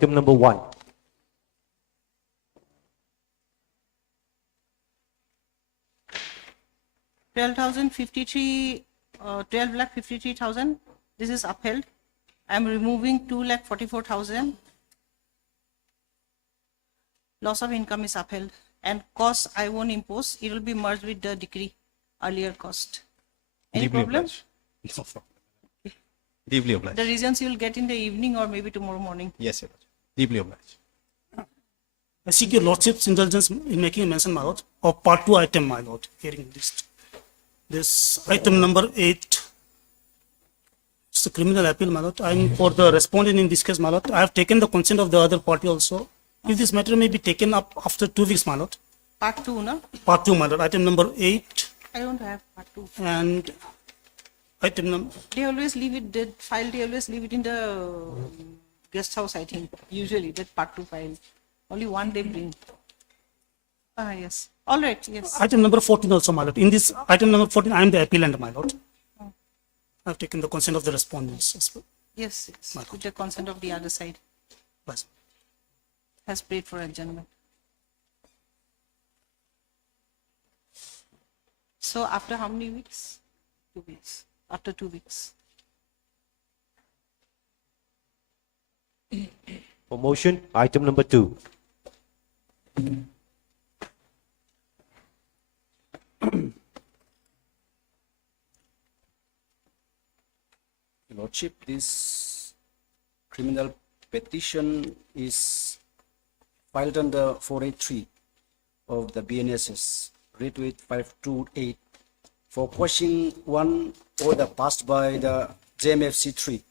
Item number 1. $12 lakh 53,000. This is upheld. I am removing 2,44,000. Loss of income is upheld, and costs I won't impose. It will be merged with the decree earlier cost. Any Deeply problem? obliged. No problem. Deeply obliged. The reasons you will get in the evening or maybe tomorrow morning. Yes, Your Lordship. Deeply obliged. I seek your lordship's indulgence in making a mention, my lord, of part 2 item, my lord, hearing list. This item number 8, it's a criminal appeal, my lord. I'm for the respondent in this case, my lord. I have taken the consent of the other party also. If this matter may be taken up after 2 weeks, my lord. Part 2, no? Part 2, my lord, item number 8 I don't have part 2. and item number, They always leave it, that file, they always leave it in the guest house, I think, usually, that part 2 file. Only one they bring. Ah, yes. All right, yes. item number 14 also, my lord. In this item number 14, I am the appellant, my lord. I have taken the consent of the respondents as well. Yes, yes. With the consent of the other side. Yes. Has prayed for adjournment. So after how many weeks? 2 weeks. After 2 weeks. For motion, item number 2. Your Lordship, this criminal petition is filed under 483 of the BNSS, read with 528, for quashing one order passed by the JMFC 3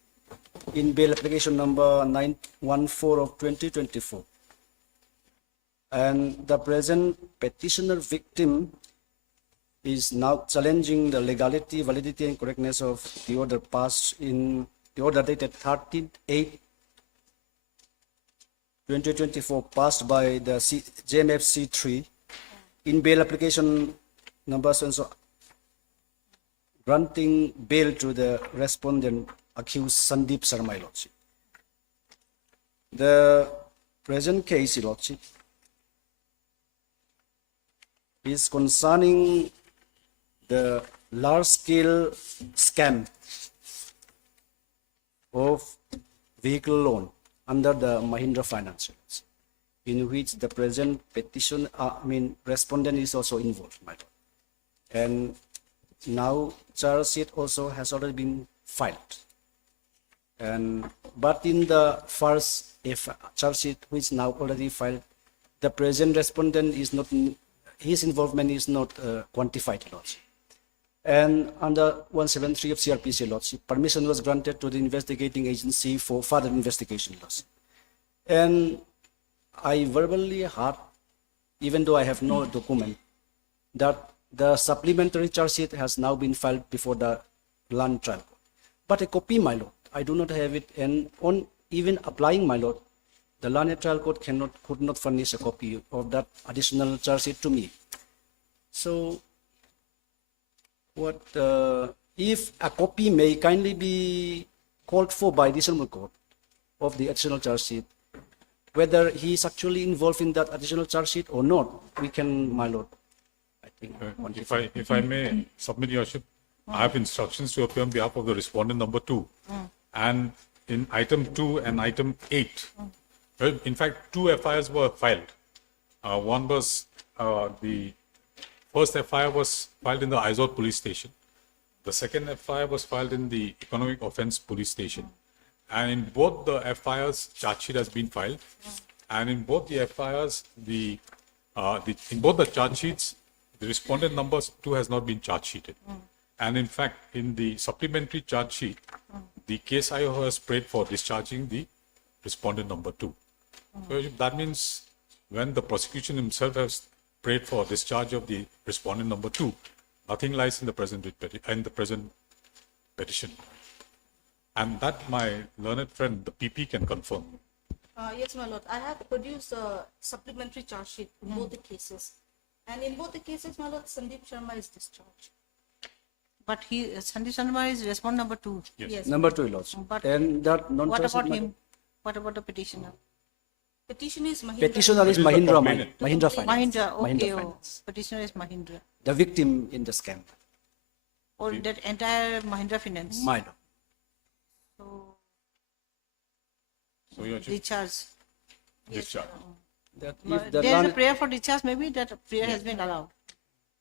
in bail application number 914 of 2024. And the present petitioner victim is now challenging the legality, validity, and correctness of the order passed in the order dated 13/8/2024, passed by the JMFC 3 in bail application number so granting bail to the respondent accused Sandeep Sharma, Your Lordship. The present case, Your Lordship, is concerning the large-scale scam of vehicle loan under the Mahindra Finance, in which the present respondent is also involved, my lord. And now charge sheet also has already been filed. But in the first charge sheet, which now already filed, the present respondent is not, his involvement is not quantified, Lordship. And under 173 of CRPC, Lordship, permission was granted to the investigating agency for further investigation, Lordship. And I verbally heard, even though I have no document, that the supplementary charge sheet has now been filed before the land trial court. But a copy, my lord, I do not have it, and on even applying, my lord, the land trial court could not furnish a copy of that additional charge sheet to me. So, what if a copy may kindly be called for by the Supreme Court of the additional charge sheet, whether he is actually involved in that additional charge sheet or not, we can, my lord, I think. If I may submit, Your Worship, I have instructions to appear on behalf of the respondent number 2. And in item 2 and item 8, well, in fact, 2 FIRs were filed. One was the first FIR was filed in the Izod police station. The second FIR was filed in the economic offense police station. And in both the FIRs, charge sheet has been filed. And in both the FIRs, in both the charge sheets, the respondent number 2 has not been charge sheeted. And in fact, in the supplementary charge sheet, the case IO has prayed for discharging the respondent number 2. So that means when the prosecution himself has prayed for discharge of the respondent number 2, nothing lies in the present petition. And that my learned friend, the PP, can confirm. Yes, my lord. I have produced a supplementary charge sheet in both the cases. And in both the cases, my lord, Sandeep Sharma is discharged. But Sandeep Sharma is respondent number 2. Yes. Yes. Number 2, Lordship. But and that what non-charge about sheet, him? What about the petitioner? Petitioner is Mahindra. Petitioner is Who is the Mahindra, complainant? Mahindra Finance. Mahindra, okay. Mahindra Oh, Finance. petitioner is Mahindra. The victim in the scam. Or that entire Mahindra Finance. My lord. So, So, Your Worship, discharge. discharge. That But if the there is a non- prayer for discharge, maybe that prayer has been allowed.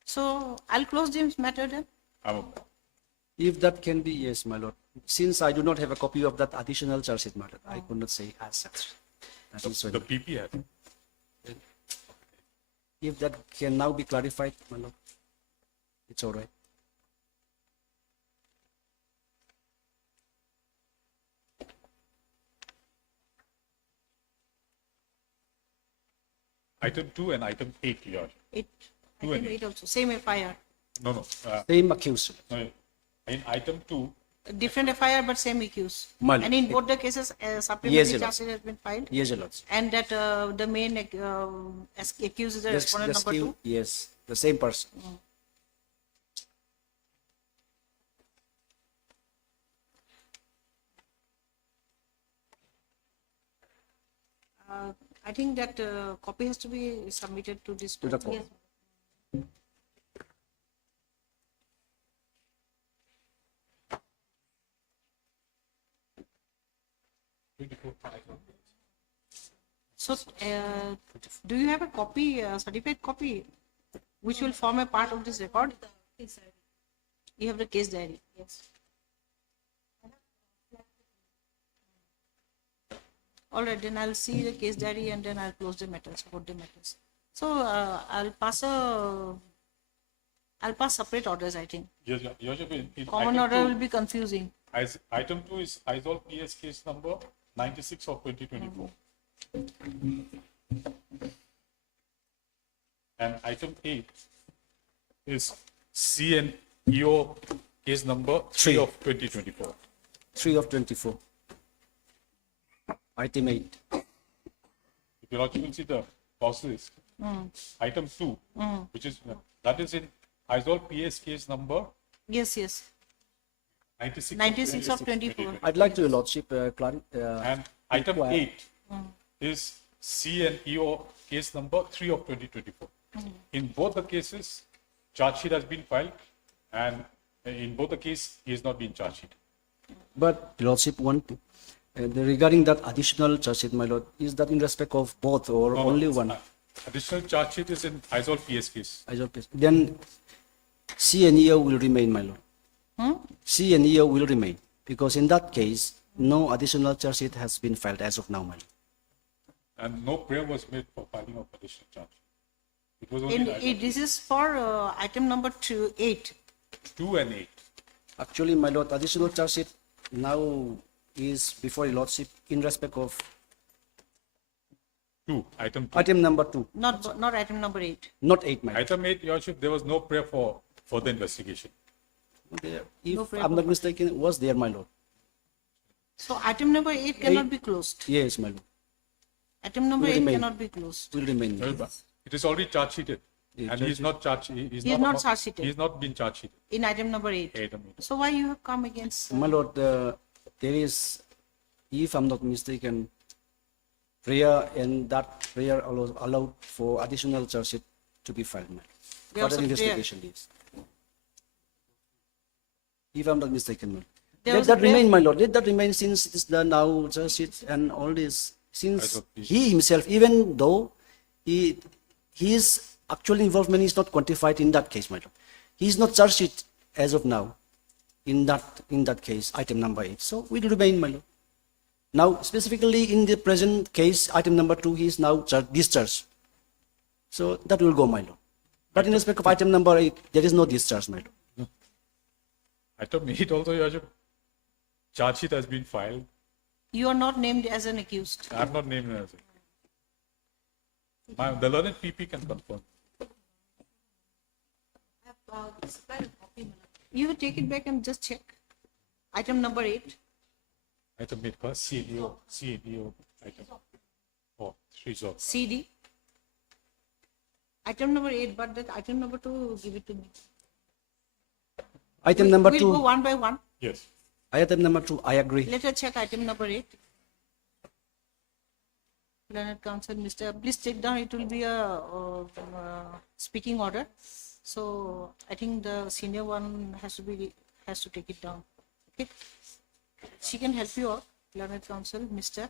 So, I'll close this matter then. I'm if that can be, yes, my lord. Since I do not have a copy of that additional charge sheet, my lord, I could not say as such. That is why- the PP had. If that can now be clarified, my lord, it's all right. Item 2 and item 8, Your Worship. It, Two item and 8 also, same FIR. No. Same accused. No. In item 2, Different FIR but same accused. Mal- And in both the cases, Yes, supplementary Your charges has been filed. Yes, your lords. And that the main accused is the Yes, respondent the number 2. yes, the same person. I think that copy has to be submitted to this. To the court. court. So, do you have a copy, certified copy, which will form a part of this record? Yes, I- You have the case diary. yes. All right, then I'll see the case diary and then I'll close the matters, both the matters. So, I'll pass separate orders, I think. yes, Your Worship, in Common item order 2, will be confusing. as item 2 is Aizawl PS case number 96 of 2024. And item 8 is CNEO case number 3 of 2024. 3 of 24. Item 8. If you Lordship will see the process, item 2, which is, that is in Aizawl PS case number Yes, yes. 96 of 96 of 24. I'd like to, your lordship, And item Require- 8 is CNEO case number 3 of 2024. In both the cases, charge sheet has been filed, and in both the case, he has not been charged sheet. but your lordship want to, regarding that additional charge sheet, my lord, is that in respect of both or No, no, only one? Additional charge sheet is in Aizawl PS case. Then C and EO will remain, my lord. C and EO will remain, because in that case, no additional charge sheet has been filed as of now, my lord. And no prayer was made for filing of additional charge. It was only In, Aizawl this is for item number 8. 2 and 8. Actually, my lord, additional charge sheet now is before your lordship in respect of 2, item 2. item number 2, Not item number 8. not 8, my lord. Item 8, Your Worship, there was no prayer for further investigation. There- No If prayer I'm not mistaken, was there, my lord? So item number 8 cannot be closed. Yes, my lord, Item number Will 8 remain. cannot be closed. will remain. It is already charge sheeted. Yeah, And he is not charged. He is He is not charge sheeted. He is not been charge sheeted. In item number 8. Item 8. So why you have come against? My lord, there is, if I'm not mistaken, prayer, and that prayer allowed for additional charge sheet to be filed, my lord. There was Further a prayer. investigation, yes. If I'm not mistaken, my lord. There Let was a that prayer- remain, my lord. Let that remain, since it is the now charge sheet and all this. Since thought this- he himself, even though his actual involvement is not quantified in that case, my lord. He is not charged sheet as of now in that case, item number 8. So will remain, my lord. Now, specifically in the present case, item number 2, he is now discharged. So that will go, my lord. But in respect of item number 8, there is no discharge, my lord. Item 8 also, Your Worship, charge sheet has been filed. You are not named as an accused. I am not named as it. The learned PP can confirm. I have supplied a copy, my lord. You will take it back and just check. Item number 8. Item 8 first, CNEO item. Oh, 3 jobs. CD. Item number 8, but that item number 2, give it to me. Item number We'll 2, go one by one. Yes. item number 2, I agree. Let us check item number 8. Learned Counsel, Mr. Please take down, it will be a speaking order. So I think the senior one has to take it down. Okay. She can help you out, Learned Counsel, Mr.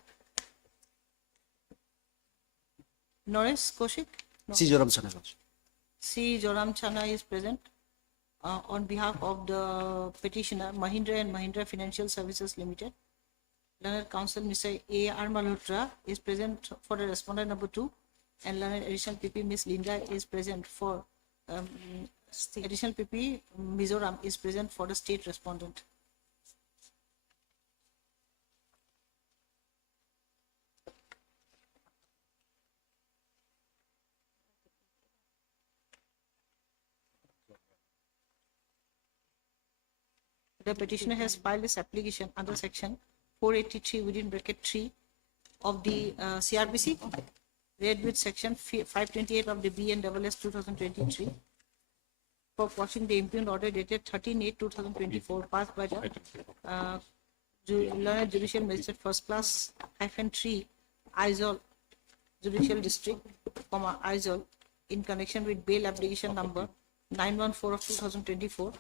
Norris Koshik? No. C. Joram Chana, Lordship. C. Joram Chana is present on behalf of the petitioner, Mahindra and Mahindra Financial Services Limited. Learned Counsel, Mr. A. R. Malhotra is present for the respondent number 2, and Learned Additional PP, Ms. Linda is present for Additional PP, Mizoram is present for the state respondent. The petitioner has filed this application under section 483 within bracket 3 of the CRPC, read with section 528 of the BNSS 2023, for quashing the impugned order dated 13/8/2024 passed by the Learned Judicial Magistrate First Class -3 Aizawl Judicial District, Aizawl, in connection with bail application number 914 of 2024.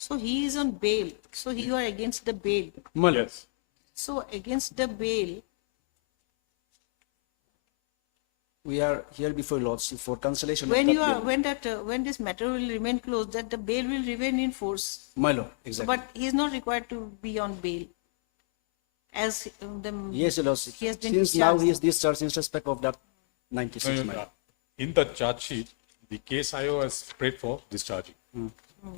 So he is on bail. So you are against the bail. My Lord. Yes. So against the bail, We are here before Lordship for cancellation when of you are that when this matter will remain closed, that the bail will remain in force. My Lord, exactly. But he is not required to be on bail. As the Yes, Your Lordship. he has been Since now discharged. he is discharged in respect of that 96, my Lord. In the charge sheet, the case IO has prayed for discharging.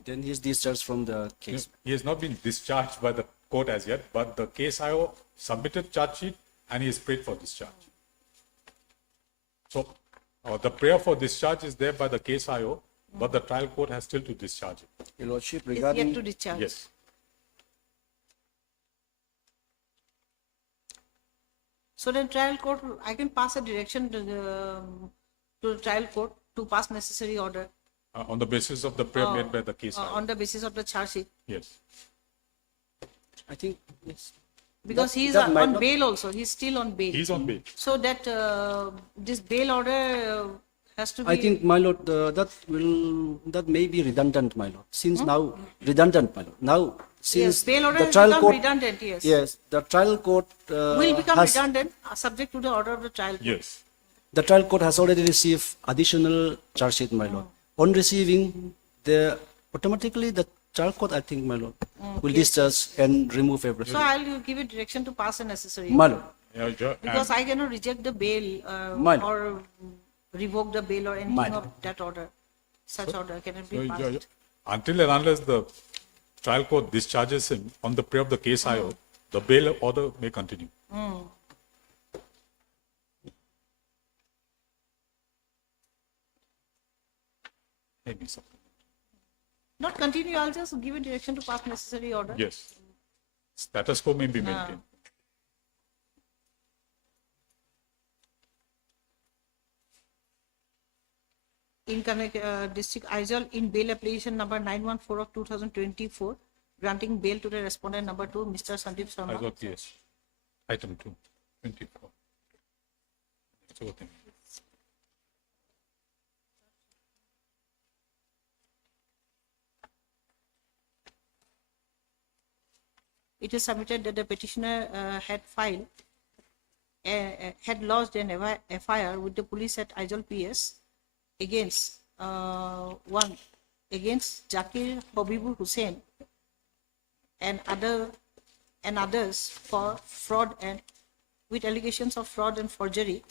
Then he is discharged from the case. He has not been discharged by the court as yet, but the case IO submitted charge sheet and he is prayed for discharge. So the prayer for discharge is there by the case IO, but the trial court has still to discharge it. Your Lordship, is yet regarding to discharge. Yes. So then trial court, I can pass a direction to the trial court to pass necessary order On the basis of the prayer made by the case IO. on the basis of the charge sheet. Yes. I think, yes. Because he is that might on not- bail also. He is still on bail. He's on bail. So that this bail order has to be. I think, my Lord, that may be redundant, my Lord. Since now, redundant, my Lord. Now, since yes, bail order the has trial become court, redundant. Yes. yes, the trial court Will become has, redundant subject to the order of the trial court. Yes. the trial court has already received additional charge sheet, my Lord. On receiving, automatically the trial court, I think, my Lord, will discharge and remove everything. So I'll give a direction to pass a necessary. My Lord, Because I cannot reject the bail Mine. or revoke the bail or anything Mine. of that order. Such order cannot be passed. Until and unless the trial court discharges him on the prayer of the case IO, the bail order may continue. Maybe something. Not continue, I'll just give a direction to pass necessary order. Yes. Status quo may be maintained. In District Aizawl, in bail application number 914 of 2024, granting bail to the respondent number 2, Mr. Sandeep I Sharma. got yes. Item 2, 24. That's what I mean. It is submitted that the petitioner had lodged an FIR with the police at Aizawl PS against against Zakir Habibur Hussain and others for fraud and with allegations of fraud and forgery.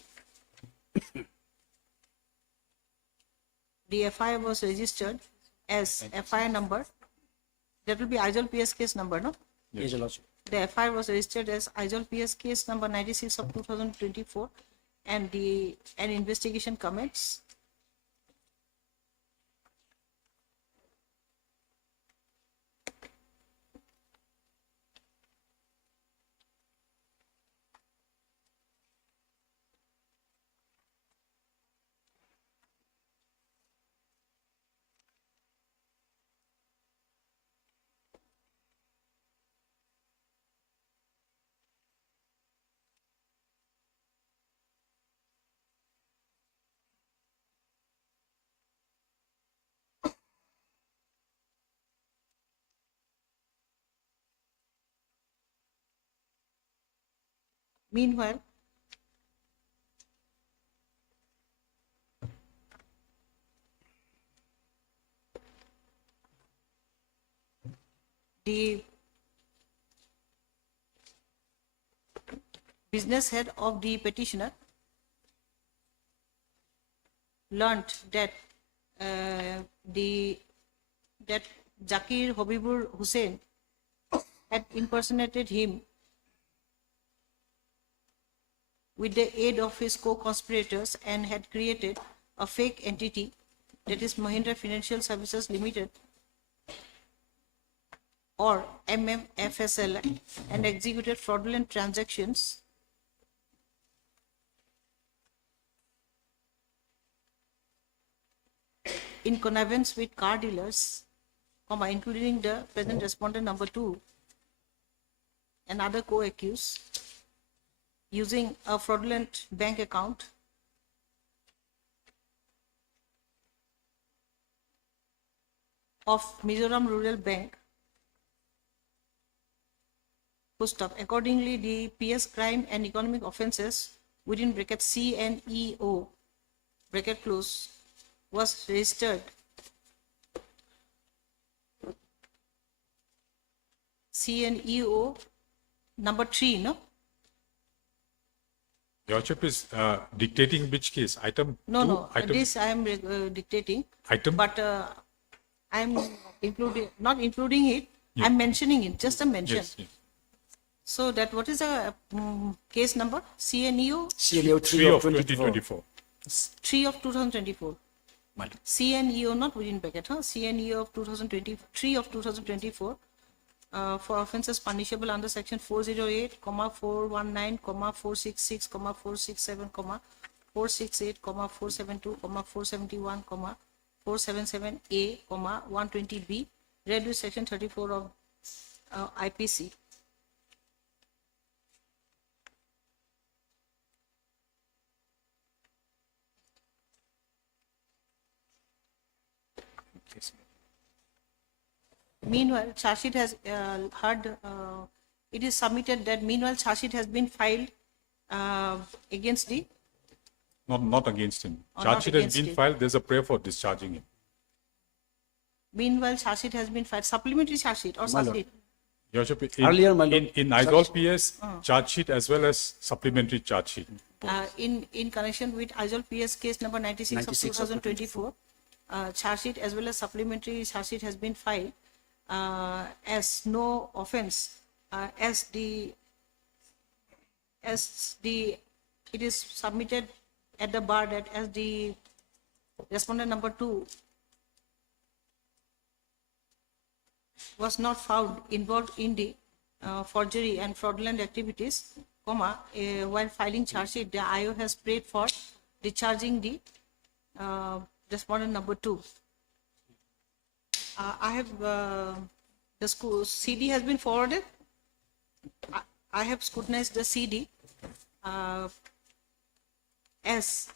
The FIR was registered as FIR number. That will be Aizawl PS case number, no? yes, Your Lordship. The FIR was registered as Aizawl PS case number 96 of 2024, and an investigation commenced. Meanwhile, the business head of the petitioner learnt that that Zakir Habibur Hussain had impersonated him with the aid of his co-conspirators and had created a fake entity, that is Mahindra Financial Services Limited or MMFSL, and executed fraudulent transactions in connivance with car dealers, including the present respondent number 2 and other co-accused, using a fraudulent bank account of Mizoram Rural Bank. Full stop. Accordingly, the PS crime and economic offences within bracket C and EO bracket close was registered C and EO number 3, no? Your Lordship is dictating which case? Item No, 2? no, Item, this I am dictating, item? but I am not including it, I am mentioning it, just a mention. Yes, yes. So that what is the case number? CNEO CLO 3 3 of of 2024. 2024. 3 of 2024. Madam. CNEO not within bracket, huh? CNEO of 2023 of 2024 for offences punishable under section 408, 419, 466, 467, 468, 472, 471, 477A, 120B, read with section 34 of IPC. Meanwhile, charge sheet has it is submitted that meanwhile charge sheet has been filed against the, Not against him. Oh, Charge not sheet has against been him. filed. There's a prayer for discharging him. meanwhile charge sheet has been filed, supplementary charge sheet or My charge lord. sheet. Your Lordship, Earlier, my lord, in Aizol PS, charge sheet as well as supplementary charge sheet. In connection with Aizol PS case number 96 of 96 of 2024, charge sheet as well as supplementary charge sheet has been filed as no offense, as the it is submitted at the bar that as the respondent number 2 was not found involved in the forgery and fraudulent activities, while filing charge sheet, the IO has prayed for discharging the respondent number 2. I have the school CD has been forwarded. I have scrutinized the CD. As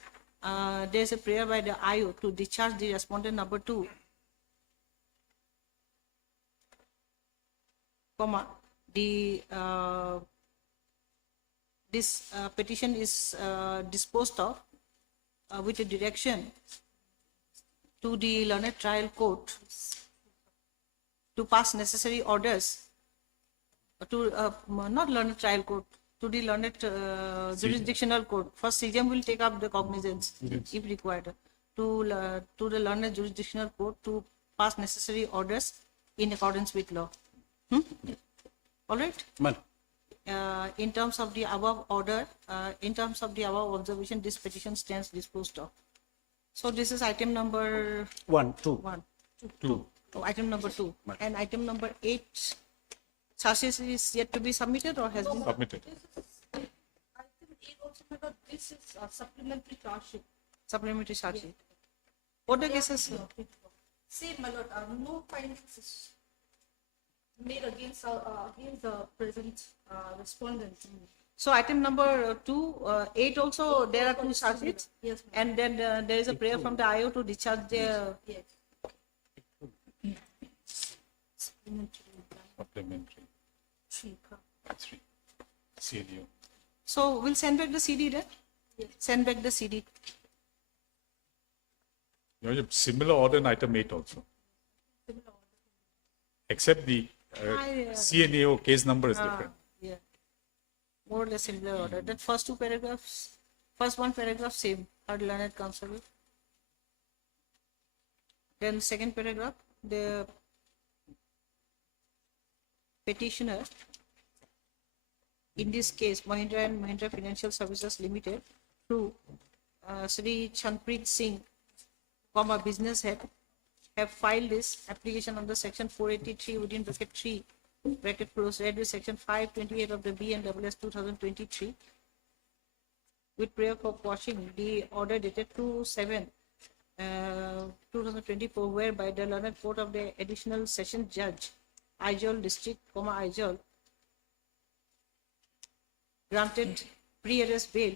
there is a prayer by the IO to discharge the respondent number 2, the this petition is disposed of with a direction to the learned trial court to pass necessary orders to not learned trial court, to the learned jurisdictional court. First, CJM will take up the cognizance if required to the learned jurisdictional court to pass necessary orders in accordance with law. All right. Madam. In terms of the above order, in terms of the above observation, this petition stands disposed of. So this is item number 1, 2. 1. 2. Oh, item number 2. And item number 8, charges is yet to be submitted or has been Submitted. I think it also, my lord, this is a supplementary charge sheet. supplementary charge sheet? What the cases? Same, my lord, no findings is made against the present respondent. So item number 2, 8 also, there are 2 charge sheets. Yes, And then there is a prayer from the IO to discharge the, yes. Supplementary. 3. CDO. So we'll send back the CD then? Send back the CD. Your Worship, similar order in item 8 also. Except the CNAO case number is different. Yeah. More or less similar order. That first two paragraphs, first one paragraph same, our learned counsel. Then second paragraph, the petitioner, in this case, Mahindra and Mahindra Financial Services Limited, through Sri Chanpreet Singh, business head, have filed this application under section 483 within bracket 3, bracket close, read with section 528 of the BNWS 2023, with prayer for quashing the order dated 2/7/2024, whereby the learned court of the additional session judge, Aizawl district, Aizawl, granted pre-arrest bail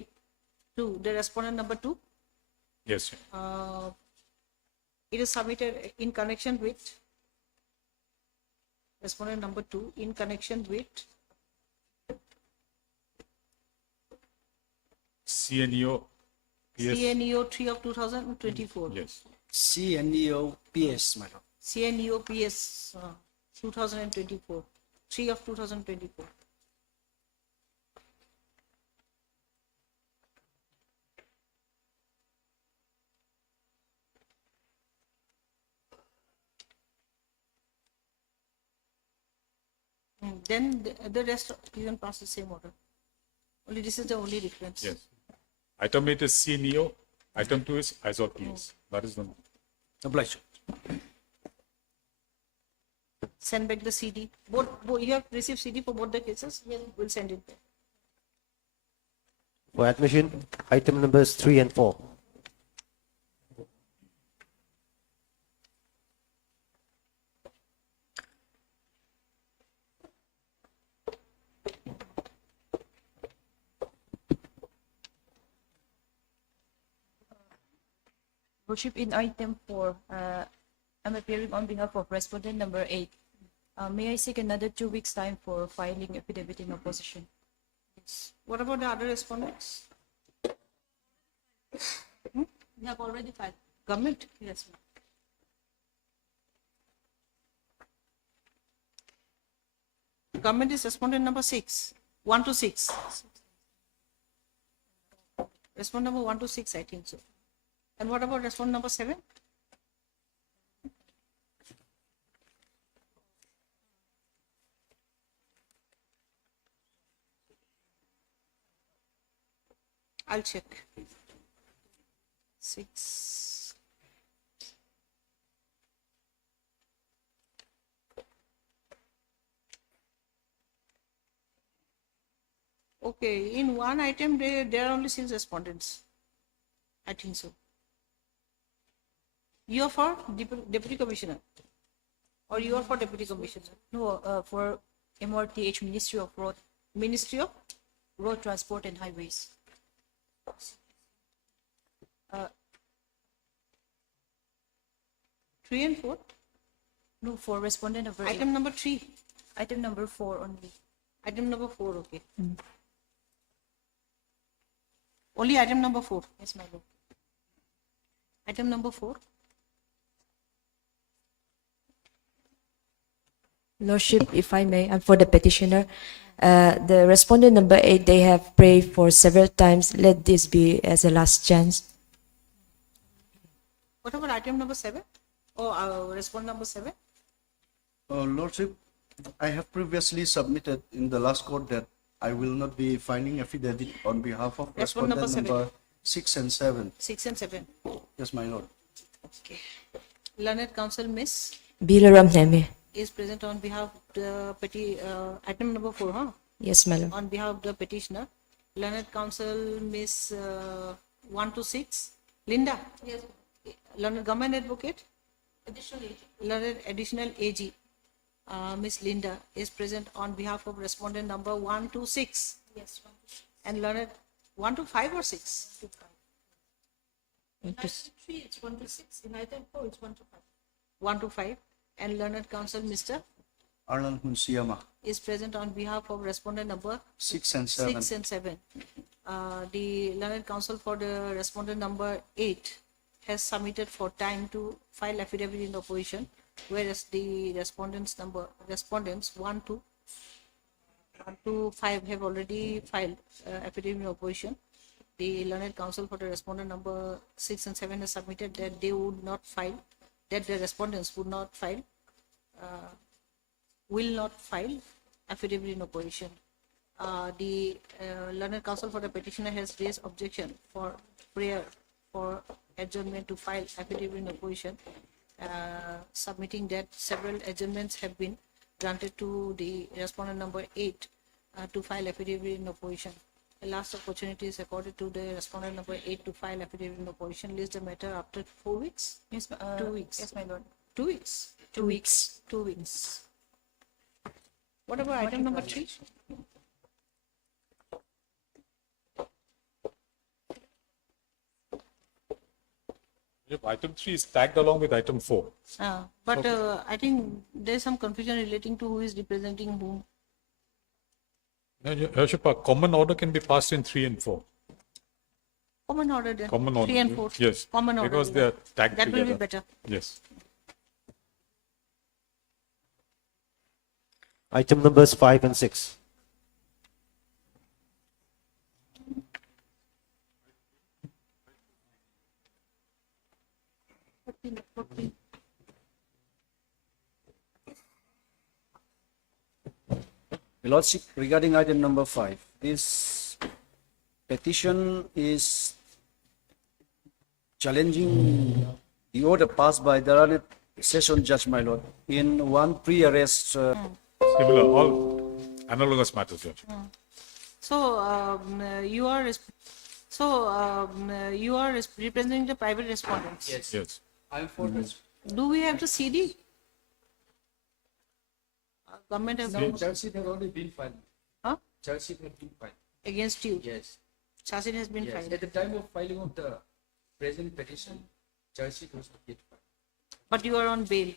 to the respondent number 2. Yes. It is submitted in connection with respondent number 2 in connection with CNEO. Yes. CNEO 3 of 2024. Yes. CNEO PS, my lord. CNEO PS 2024. 3 of 2024. Then the rest you can pass the same order. Only this is the only difference. Yes. Item 8 is CNEO. Item 2 is Aizawl PS. That is the. Obliged. Send back the CD. Both you have received CD for both the cases. We'll send it back. For admission, item numbers 3 and 4. Worship, in item 4, I'm appearing on behalf of respondent number 8. May I seek another 2 weeks' time for filing affidavit in opposition? What about the other respondents? We have already filed. Government? Yes, ma'am. Government is respondent number 6. 1 to 6. Respondent number 1 to 6, I think so. And what about respondent number 7? I'll check. 6. Okay, in one item there are only 6 respondents. I think so. You are for deputy commissioner, or you are for deputy commissioner? No, for MRTH, Ministry of Road, Ministry of Road Transport and Highways. 3 and 4. No, for respondent number 8. Item number 3. Item number 4 only. Item number 4. Okay. Only item number 4. Yes, my lord. Item number 4. Lordship, if I may, I'm for the petitioner. The respondent number 8, they have prayed for several times. Let this be as a last chance. What about item number 7? Oh, respondent number 7. Lordship, I have previously submitted in the last court that I will not be filing affidavit on behalf of Respondent respondent number number 6 and 7. 6 and 7. Yes, my lord. Okay. Learned counsel Miss Bilaram Neme. is present on behalf of the item number 4, huh? Yes, my lord. On behalf of the petitioner. Learned counsel Miss 1 to 6. Linda. Yes, Learned government advocate. additionally, Learned additional AG. Miss Linda is present on behalf of respondent number 1 to 6. yes, 1 to 6. And learned 1 to 5 or 6? In item 3, it's 1 to 6. In item 4, it's 1 to 5. 1 to 5. And learned counsel Mr. Arnold Hunsiyama, is present on behalf of respondent number 6 and 7. 6 and 7. The learned counsel for the respondent number 8 has submitted for time to file affidavit in opposition, whereas the respondents 1 to 5 have already filed affidavit in opposition. The learned counsel for the respondent number 6 and 7 has submitted that they would not file, that the respondents would not file, will not file affidavit in opposition. The learned counsel for the petitioner has raised objection for prayer for adjournment to file affidavit in opposition, submitting that several adjournments have been granted to the respondent number 8 to file affidavit in opposition. The last opportunity is accorded to the respondent number 8 to file affidavit in opposition. List the matter after 4 weeks? Yes, 2 weeks. Yes, my lord. 2 weeks. 2 weeks. 2 weeks. What about item number 3? Yep, item 3 is tagged along with item 4. But I think there's some confusion relating to who is representing whom. Your Worship, a common order can be passed in 3 and 4. Common order then. Common order. 3 and 4. Yes. Common order. Because they are tagged That together. will be better. Yes. Item numbers 5 and 6. Your Lordship, regarding item number 5, this petition is challenging the order passed by the Learned Session Judge, my lord, in one pre-arrest. Similar, all analogous matters, Judge. So you are representing the private respondents. Yes. I'm for this. Do we have the CD? Government have Charge sheet has already been filed. Huh? Charge sheet has been filed. against you. Yes. Charge sheet has been Yes. filed. At the time of filing of the present petition, charge sheet was not yet filed. But you are on bail.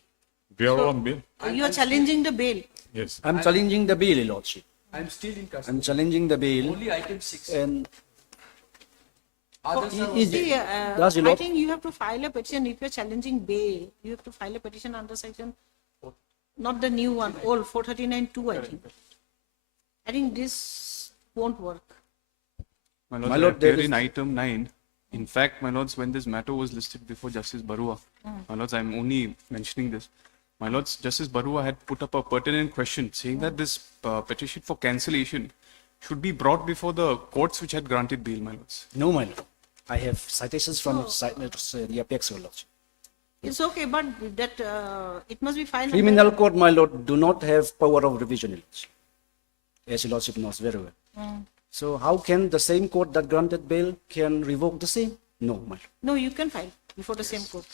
We are on bail. You are challenging the bail. Yes. I'm challenging the bill, Your Lordship. I'm still in custody. I'm challenging the bill. Only item 6. And Others are is- See, Does the I law- think you have to file a petition if you're challenging bail. You have to file a petition under section, not the new one, old 439(2), I think. I think this won't work. My lords, My I lord, appear there is- in item 9. In fact, my lords, when this matter was listed before Justice Barua, my lords, I'm only mentioning this. My lords, Justice Barua had put up a pertinent question saying that this petition for cancellation should be brought before the courts which had granted bail, my lords. no, my lord. I have citations from the apex, Your Lordship. It's okay, but that it must be filed. Criminal court, my lord, do not have power of revision, Your Lordship. As Your Lordship knows very well. So how can the same court that granted bail can revoke the same? No, my lord. No, you can file before the same court.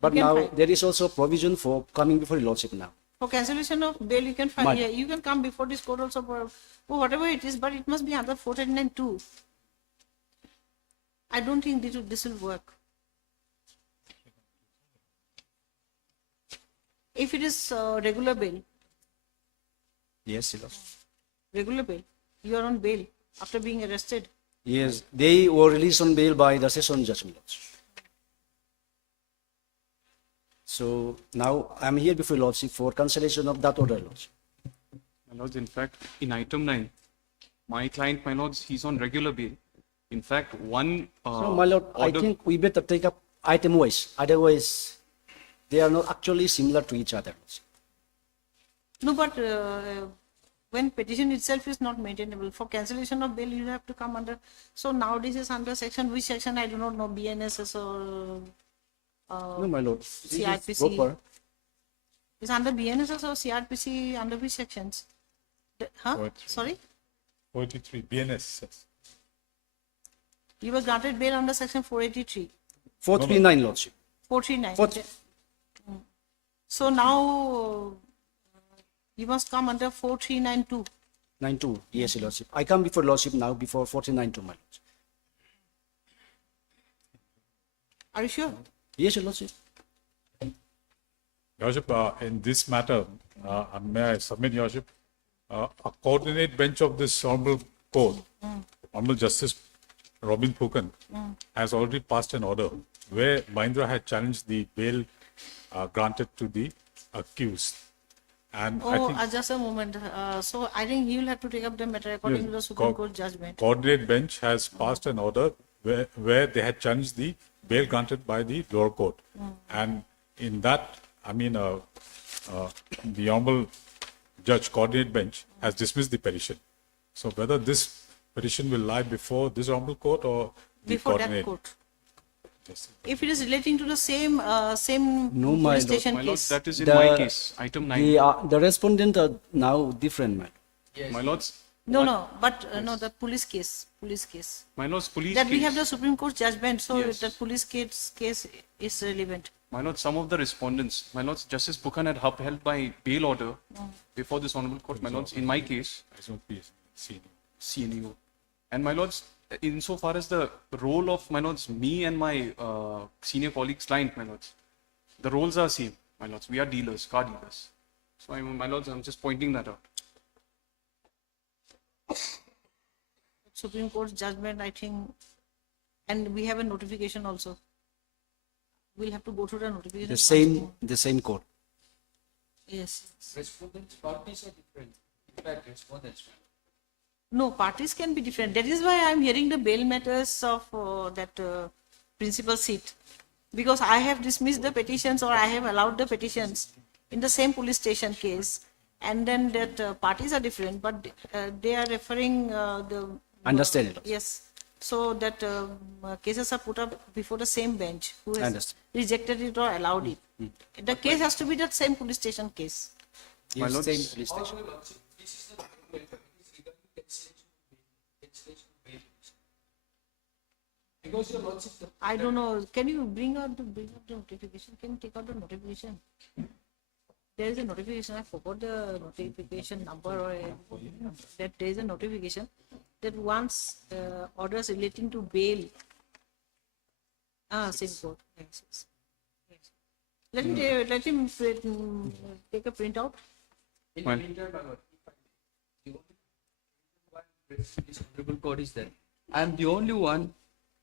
But You can now file. there is also provision for coming before Your Lordship now. For cancellation of bail, you can file. My- Yeah, you can come before this court also for whatever it is, but it must be under 439(2). I don't think this will work. If it is regular bail, Yes, Your Lordship. you are on bail after being arrested. Yes, they were released on bail by the session judge, my lords. So now I'm here before Your Lordship for cancellation of that order, Lordship. My lords, in fact, in item 9, my client, my lords, he's on regular bail. In fact, one So, my lord, I order- think we better take up item wise. Otherwise, they are not actually similar to each other. No, but when petition itself is not maintainable, for cancellation of bail, you have to come under. So now this is under section, which section I do not know, BNSS or No, my lord. This is CRPC. proper. is under BNSS or CRPC, under which sections? Huh? Poetry. Sorry? 43, BNS. Yes. You were granted bail under section 483, 439, Lordship. 439. Four- So now you must come under 4392. 92. Yes, Your Lordship. I come before Lordship now before 492, my lord. Are you sure? Yes, Your Lordship. Your Worship, in this matter, may I submit, Your Worship, a coordinate bench of this Honorable Court, Honorable Justice Robin Phukan, has already passed an order where Mahindra had challenged the bail granted to the accused. And I Oh, think just a moment. So I think he will have to take up the matter according Yes, to the Supreme co- Court judgment. coordinate bench has passed an order where they had challenged the bail granted by the lower court. And in that, I mean, the Honorable Judge Coordinate Bench has dismissed the petition. So whether this petition will lie before this Honorable Court or the Before that coordinate. court. Yes. If it is relating to the same No, my police lord. station My lord, case. that is in The- my case, item 9. The respondent are now different, my lord. My lords, No, but no, the police case, my lords, police That we case. have the Supreme Court judgment, so Yes. the police case is relevant. My lords, some of the respondents, my lords, Justice Phukan had upheld my bail order before this honorable court. My lords, in my case, It's not seen. CNEO. And my lords, insofar as the role of my lords, me and my senior colleagues client, my lords, the roles are same, my lords. We are dealers, car dealers. So, my lords, I'm just pointing that out. Supreme Court judgment, I think, and we have a notification also. We'll have to go through the notification. The same court. Yes. Respondents parties are different. In fact, respondents. No, parties can be different. That is why I'm hearing the bail matters of that principal seat. Because I have dismissed the petitions or I have allowed the petitions in the same police station case. And then that parties are different, but they are referring the... Understand it. Yes. So that cases are put up before the same bench who has Understand. rejected it or allowed it. The case has to be that same police station case. My lords, Same police station. Because your lordship, I don't know. Can you bring out the notification? Can you take out the notification? There is a notification. I forgot the notification number or that there is a notification that once orders relating to bail. Same court. Yes. Let him take a printout. in Well- the meantime, my lord, the only why this honorable court is that I am the only one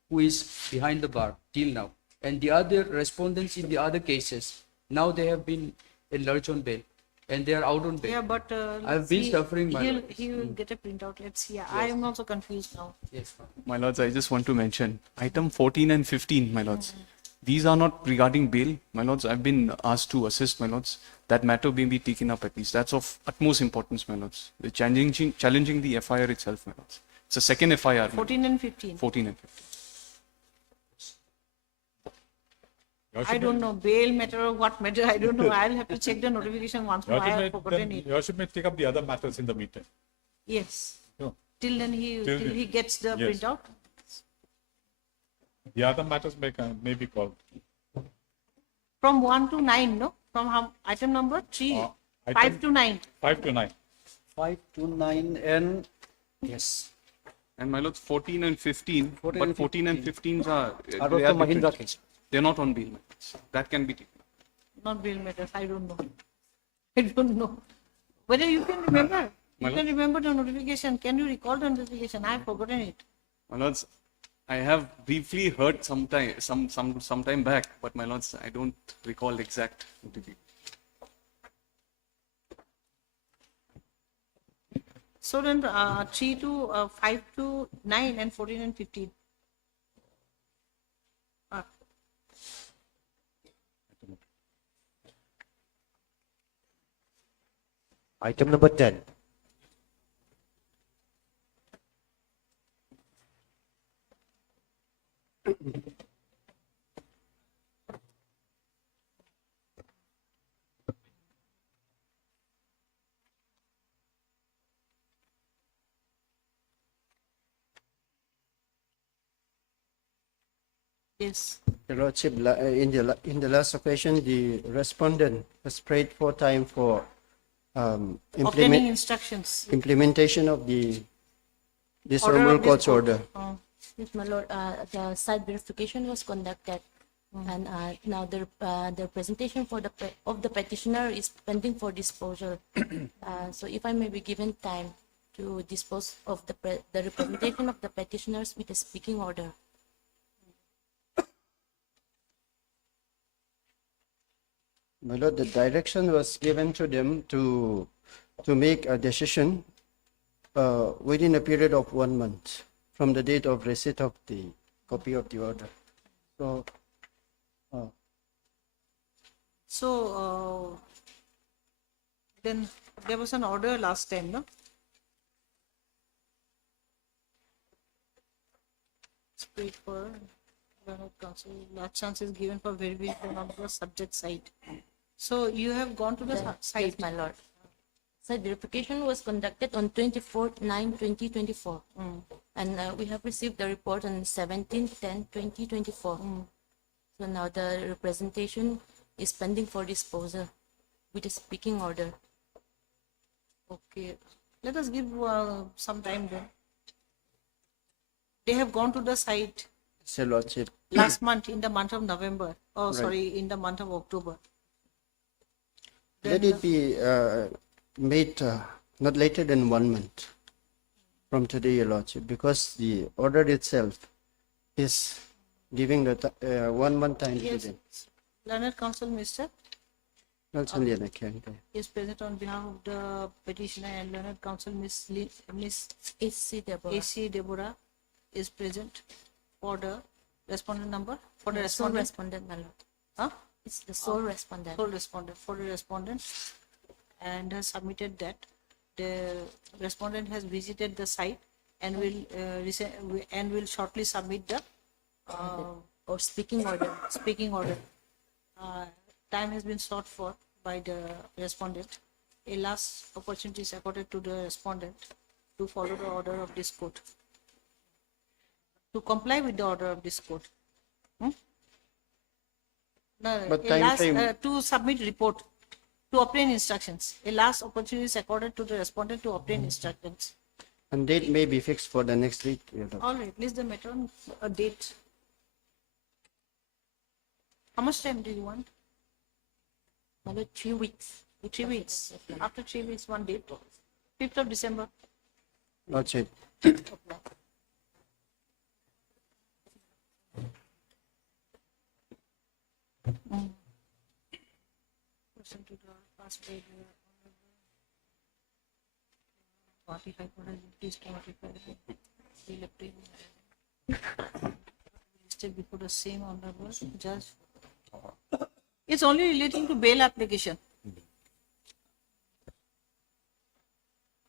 who is behind the bar till now, and the other respondents in the other cases now they have been enlarged on bail and they are out on bail. Yeah, but I've been suffering, my lord. he will get a printout. Let's see. I am also confused now. Yes, ma'am. my lords, I just want to mention item 14 and 15, my lords. These are not regarding bail, my lords. I've been asked to assist, my lords. That matter may be taken up at least. That's of utmost importance, my lords. The challenging the FIR itself, my lords. It's a second FIR. my lords. 14 and 15. 14 and 15. Your I don't know, bail matter or what matter, I don't know. I'll have to check the notification once more. I have forgotten it. Your Worship may take up the other matters in the meeting. Yes. No. Till then till he gets the Yes. printout. The other matters may be called. From 1 to 9, no? From how, item number 3, Item 5 to 9. 5 to 9. 5 to 9 and yes. And my lords, 14 and 15, 14 but and 14 and 15 are, Out they of are the Mahindra different. case. They're not on bail, my lords. That can be taken. Not bail matters, I don't know. I don't know. Whether you can remember? My You can remember the notification. Can you recall the notification? I have forgotten it. My lords, I have briefly heard some time back, but my lords, I don't recall exact notification. So then 3 to 5 to 9 and 14 and 15. Item number 10. Yes. Your Lordship, in the last occasion, the respondent has prayed for time for Obtaining instructions. implementation of this Order honorable of this court's court. order. Yes, my lord, the site verification was conducted And now the presentation for of the petitioner is pending for disposal. So if I may be given time to dispose of the representation of the petitioners with a speaking order. My lord, the direction was given to them to make a decision within a period of 1 month from the date of receipt of the copy of the order. So, Then there was an order last time, no? Let's wait for Learned Counsel. Last chance is given for verification of the subject site. So you have gone to the site. Yes, my lord. Site verification was conducted on 24/9/2024. And we have received the report on 17/10/2024. So now the representation is pending for disposal with a speaking order. Okay, let us give some time then. They have gone to the site Sir Lordship, last month, in the month of November. Oh, Right. sorry, in the month of October. let it be made not later than 1 month from today, Your Lordship, because the order itself is giving the 1 month time to Yes, them. Learned Counsel, Mr. Also, Liana Kang. is present on behalf of the petitioner, and Learned Counsel, Miss AC Deborah. A.C. Deborah is present for the respondent number, for the Sole respondent. respondent, my lord. Huh? It's the sole respondent. Sole respondent, for the respondent, and has submitted that the respondent has visited the site and will shortly submit the Or speaking order. speaking order. Time has been sought for by the respondent. A last opportunity is accorded to the respondent to follow the order of this court, to comply with the order of this court. No, But a time last, frame- to submit report, to obtain instructions. A last opportunity is accorded to the respondent to obtain instructions. And date may be fixed for the next week, Your Lordship. All right, list the matter on a date. How much time do you want? My lord, 3 weeks. 3 weeks. After 3 weeks, one date. 5th of December. Lordship, Person to the past by the party high court has increased 25 elected listed before the same honorable judge. It's only relating to bail application.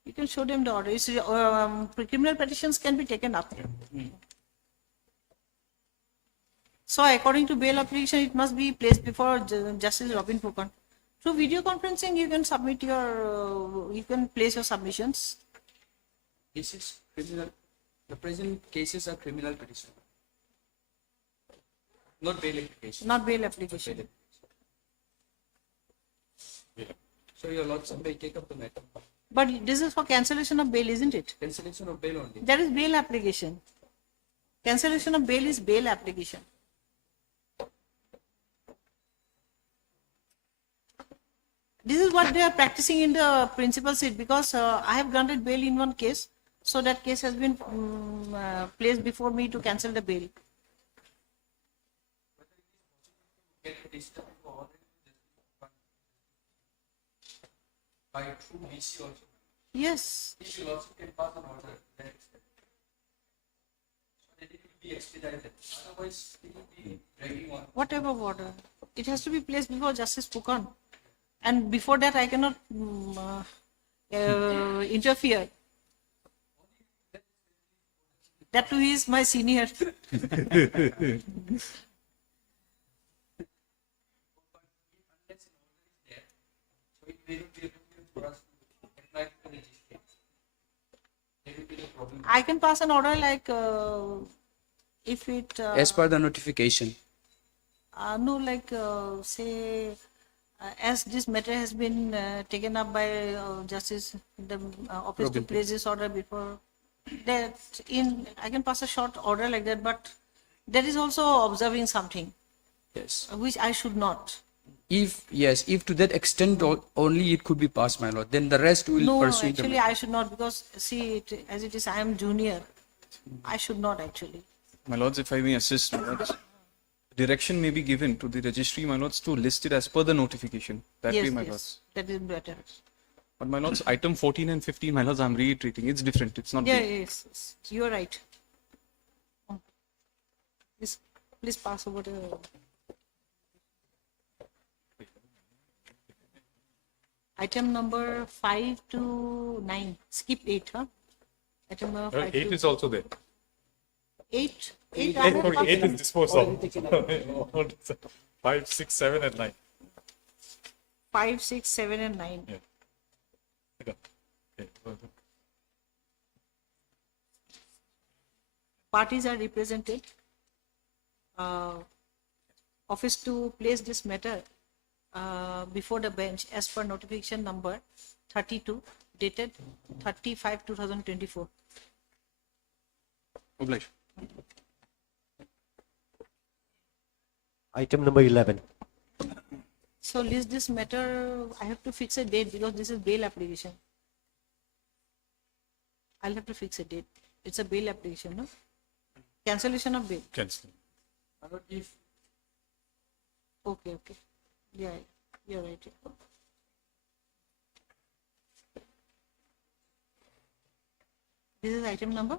You can show them the order. It's, criminal petitions can be taken up. So according to bail application, it must be placed before Justice Robin Phukan. Through video conferencing, you can submit your, you can place your submissions. This is criminal. The present cases are criminal petition, not bail application. Not bail application. So your lordship may take up the matter. But this is for cancellation of bail, isn't it? Cancellation of bail only. That is bail application. Cancellation of bail is bail application. This is what they are practicing in the principal seat, because I have granted bail in one case. So that case has been placed before me to cancel the bail. Get this done for by through DC also. Yes. DC also can pass an order. So that it will be expedited. Otherwise, it will be dragging on. What type of order? It has to be placed before Justice Phukan. And before that, I cannot interfere. That too, he is my senior. So it may not be appropriate for us to apply to the registry. There will be no problem. I can pass an order like if it. As per the notification. No, like say, as this matter has been taken up by Justice, the office to place this order before. That I can pass a short order like that, but that is also observing something. Yes. Which I should not. If, yes, if to that extent only it could be passed, my lord, then the rest will No, pursue actually the. I should not, because see, as it is, I am junior. I should not actually. My lords, if I may assist, my lords, direction may be given to the registry, my lords, to list it as per the notification. That Yes, way, my yes, lords. that is better. But my lords, item 14 and 15, my lords, I'm reiterating, it's different. It's not Yeah, big. yes, you are right. Please pass over the. Item number 5 to 9. Skip 8, huh? Item number 5 8 to is also there. 8. 8 is disposed of. 5, 6, 7, and 9. 5, 6, 7, and 9. Yeah. Okay. Parties are represented. Office to place this matter before the bench as per notification number 32 dated 30/5/2024. Oblige. Item number 11. So list this matter, I have to fix a date because this is bail application. I'll have to fix a date. It's a bail application, no? Cancellation of bail. Cancel. Okay. Yeah, you're right. This is item number?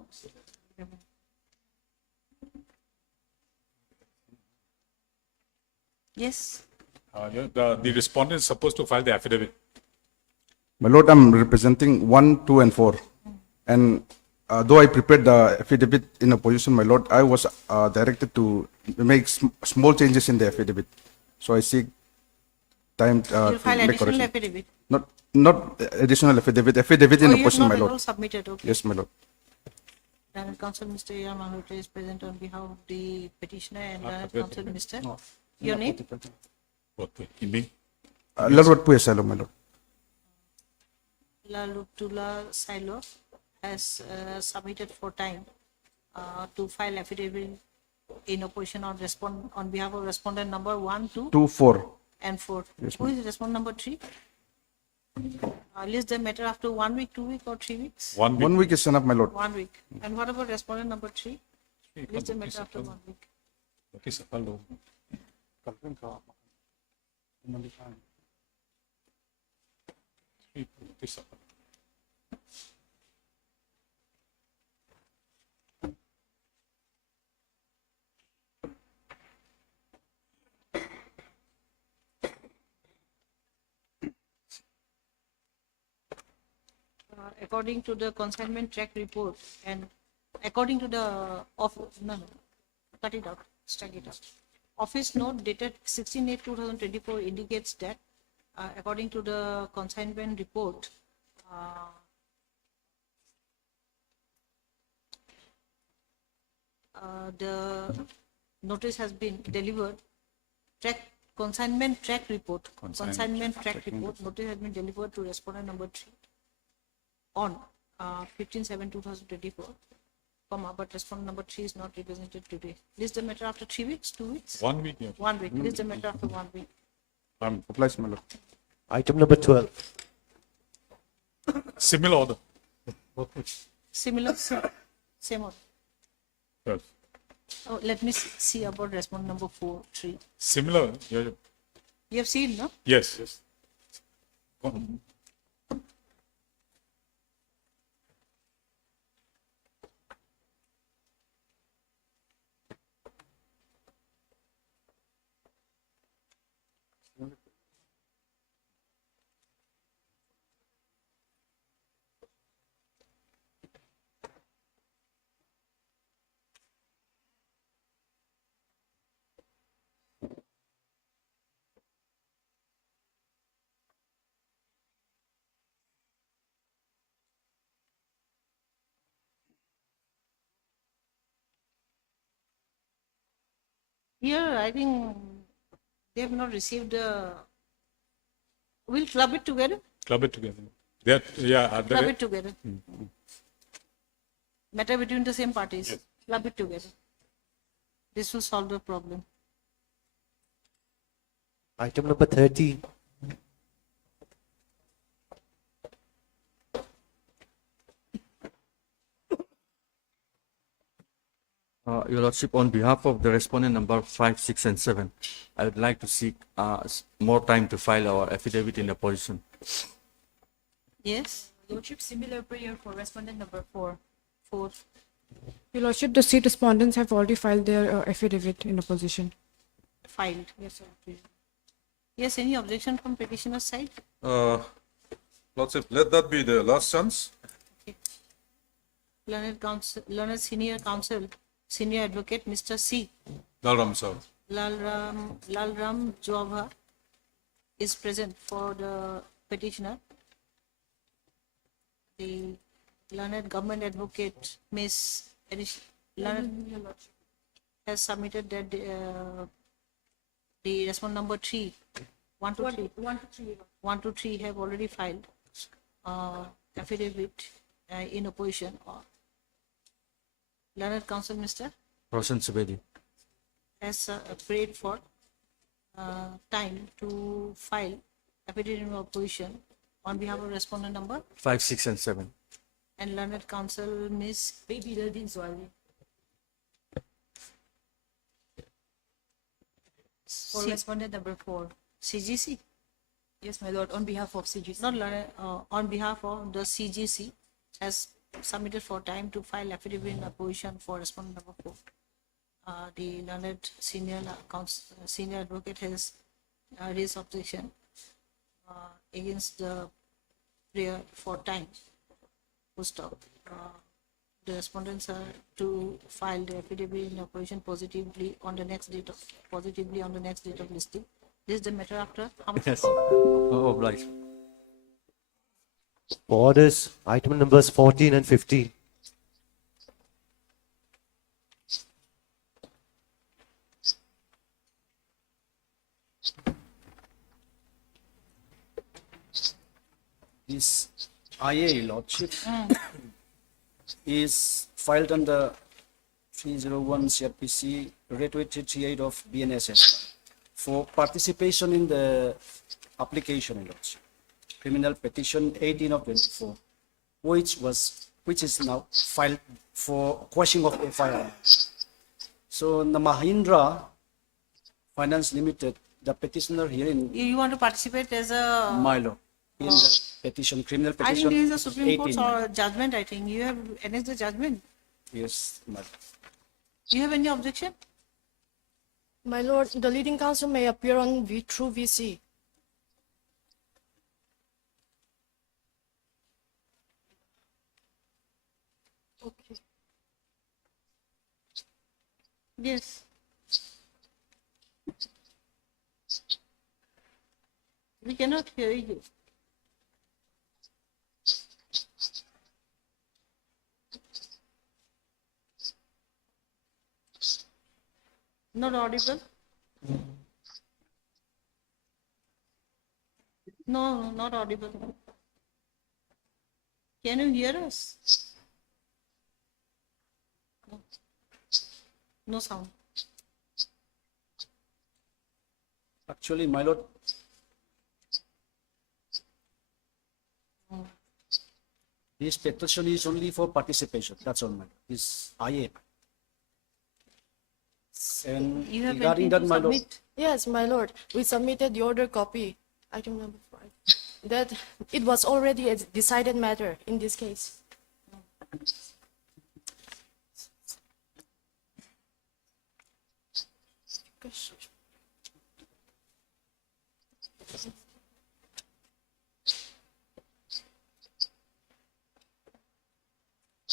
Yes. The respondent is supposed to file the affidavit. My lord, I'm representing 1, 2, and 4. And though I prepared the affidavit in opposition, my lord, I was directed to make small changes in the affidavit. So I seek time You'll to file make additional correction. affidavit. Not additional affidavit in Oh, you have opposition, not my at all lord. submitted, okay. Yes, my lord. Learned Counsel Mr. A.R. Malhotra is present on behalf of the petitioner and Learned wait, Counsel Mr. Your name? What? Email? Lord Puya Salo, my lord. Lalutula Silo has submitted for time to file affidavit in opposition or respond on behalf of respondent number 1, 2, 2, 4. and 4. Yes, Who is respondent number 3? List the matter after 1 week, 2 week, or 3 weeks? 1 week. 1 week is enough, my lord. 1 week. And what about respondent number 3? List the matter after 1 week. Okay, sir. Hello. Okay, sir. According to the consignment track report and according to the cut it out, strike it out. Office note dated 16/8/2024 indicates that according to the consignment report, the notice has been delivered. Consignment track report. Consignment track report. Notice has been delivered to respondent number 3 on 15/7/2024, but respondent number 3 is not represented today. List the matter after 3 weeks, 2 weeks? 1 week, yeah. 1 week. List the matter after 1 week. Obliged, my lord. Item number 12. Similar order. Similar, same order. Yes. Oh, let me see about respondent number 4, 3. Similar. Yeah. You have seen, no? Yes. Yes. Go on. Here, I think they have not received the. We'll club it together. Club it together. Are Club there? it together. Matter between the same parties. Yes. Club it together. This will solve the problem. Item number 30. Your Lordship, on behalf of the respondent number 5, 6, and 7, I would like to seek more time to file our affidavit in opposition. Yes, Lordship, similar prayer for respondent number 4. 4. Your Lordship, the state respondents have already filed their affidavit in opposition. Filed. Yes, sir. Yes, any objection from petitioner's side? Lordship, let that be the last chance. Learned Senior Counsel, Senior Advocate, Mr. C. Dalram, sir. Lalram Jobha is present for the petitioner. The learned government advocate, Miss Learned, has submitted that the respondent number 3, 1 to 3, 1 to 3 have already filed affidavit in opposition. Learned Counsel, Mr. Roshan Subedi. has prayed for time to file affidavit in opposition on behalf of respondent number 5, 6, and 7. and learned counsel Miss Baby Ladin Zwali. For respondent number 4. CGC, Yes, my lord, on behalf of CGC. not learned, on behalf of the CGC has submitted for time to file affidavit in opposition for respondent number 4. The learned senior advocate has raised objection against the prayer for time. Full stop. The respondents are to file the affidavit in opposition positively on the next date of listing. This is the matter after how much? Yes. Oh, obliged. For orders, item numbers 14 and 15. This IA Lordship is filed under 301 CRPC Rate 38 of BNSS for participation in the application Lordship. Criminal petition 18 of 24, which is now filed for quashing of FIR. So the Mahindra Finance Limited, the petitioner here in You want to participate as a? Milo in the petition, criminal I petition. think this is a Supreme Court's 18. judgment, I think. You have annexed the judgment. Yes, Milo. Do you have any objection? My lord, the leading counsel may appear on through VC. Okay. Yes. We cannot hear you. Not audible? No, not audible. Can you hear us? No. No sound. Actually, my lord, this petition is only for participation. That's all, my lord. This IA. And You have regarding anything that, to my lord, submit? Yes, my lord, we submitted the order copy, item number 5, that it was already a decided matter in this case.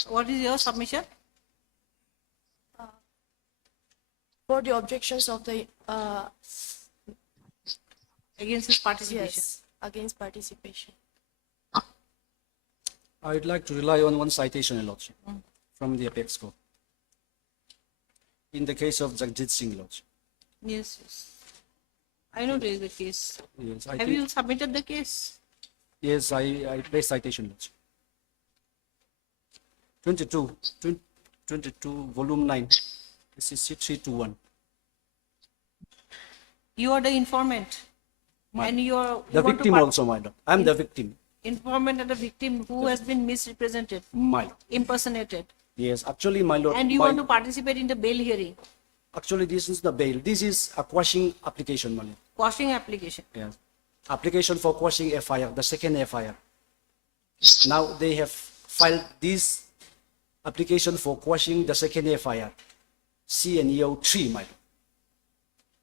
What is your submission? For the objections of the, Against his participation? yes, against participation. I would like to rely on one citation, Your Lordship, from the apex court. In the case of Jagjit Singh, Lordship. Yes, yes. I know there is a case. Yes, I Have think, you submitted the case? yes, I place citation, Lordship. 22, volume 9. This is C321. You are the informant. And you The want to victim also, my lord. I am the victim, informant and the victim who has been misrepresented, my lord. impersonated, Yes, actually, my lord. and you my- want to participate in the bail hearing, Actually, this is the bail. This is a quashing application, my lord. quashing application. Yes. Application for quashing FIR, the second FIR. Now they have filed this application for quashing the second FIR, CNEO 3, my lord.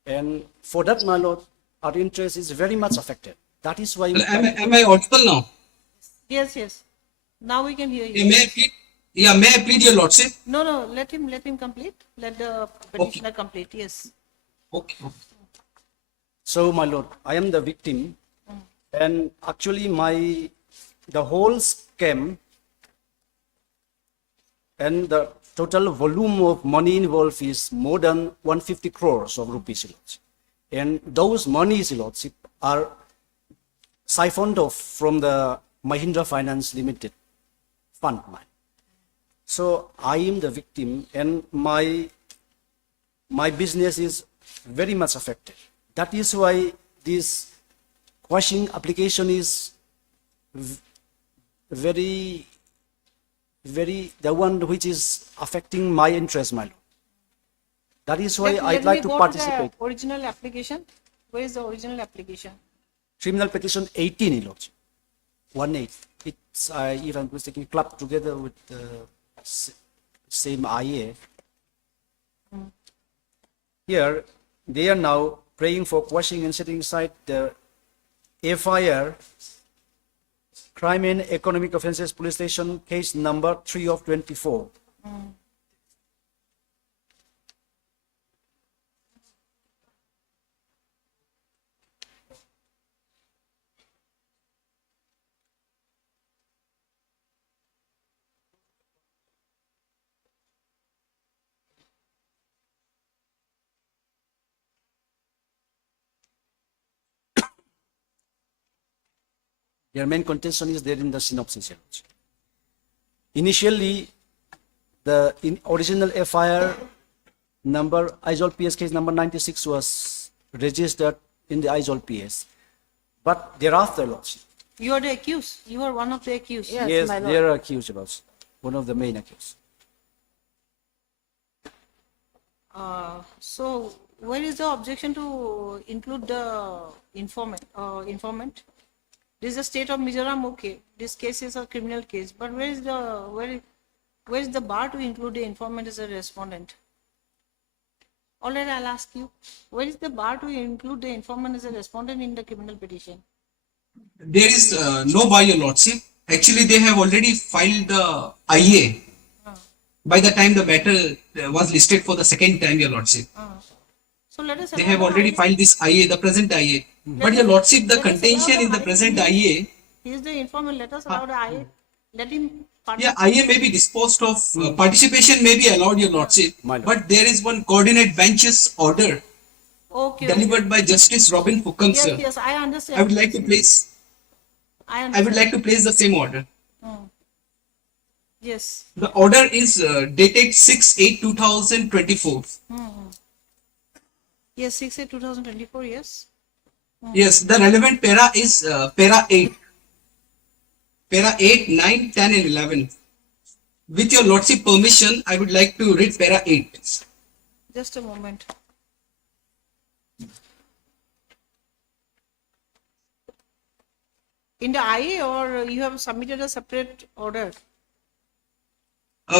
And for that, my lord, our interest is very much affected. That is why. Am I audible now? Yes, yes. Now we can hear Yeah, you. may I plead? Yeah, may I plead your lordship? No, no, let him complete. Let the petitioner complete. Yes. Okay. So, my lord, I am the victim, and actually, the whole scam and the total volume of money involved is more than 150 crores of rupees, Your Lordship. And those monies, Your Lordship, are siphoned off from the Mahindra Finance Limited fund. So I am the victim, and my business is very much affected. That is why this quashing application is very the one which is affecting my interest, my lord. That is why I'd like to participate. The original application. Where is the original application? Criminal petition 18, Your Lordship. 18. It's if I'm mistaken, clubbed together with the same IA. Here, they are now praying for quashing and setting aside the FIR, Crime and Economic Offences Police Station, case number 3 of 24. Their main contention is there in the synopsis. Your Lordship. Initially, the original FIR number, Aizawl PS case number 96 was registered in the Aizawl PS. But thereafter, Lordship. You are the accused. You are one of the accused. Yes, they are accused about one of the main accused. So, where is the objection to include the informant? This is the state of Mizoram. Okay, this case is a criminal case, but where is the bar to include the informant as a respondent? Alright, I'll ask you, where is the bar to include the informant as a respondent in the criminal petition? There is no bar, your lordship. Actually, they have already filed the IA by the time the matter was listed for the second time, your lordship. So let us. They have already filed this IA, the present IA. But your lordship, the contention in the present IA. He is the informant. Let us allow the IA. Let him. Yeah, IA may be disposed of. Participation may be allowed, your lordship. But there is one coordinate bench's order delivered by Justice Robin Fukam, Yes, sir. yes, I understand. I would like to place. I would like to place the same order. Yes. The order is dated 6/8/2024. Yes, 6/8/2024. Yes. Yes, the relevant para is para 8. Para 8, 9, 10 and 11. With your lordship permission, I would like to read para 8. Just a moment. In the IA, or you have submitted a separate order?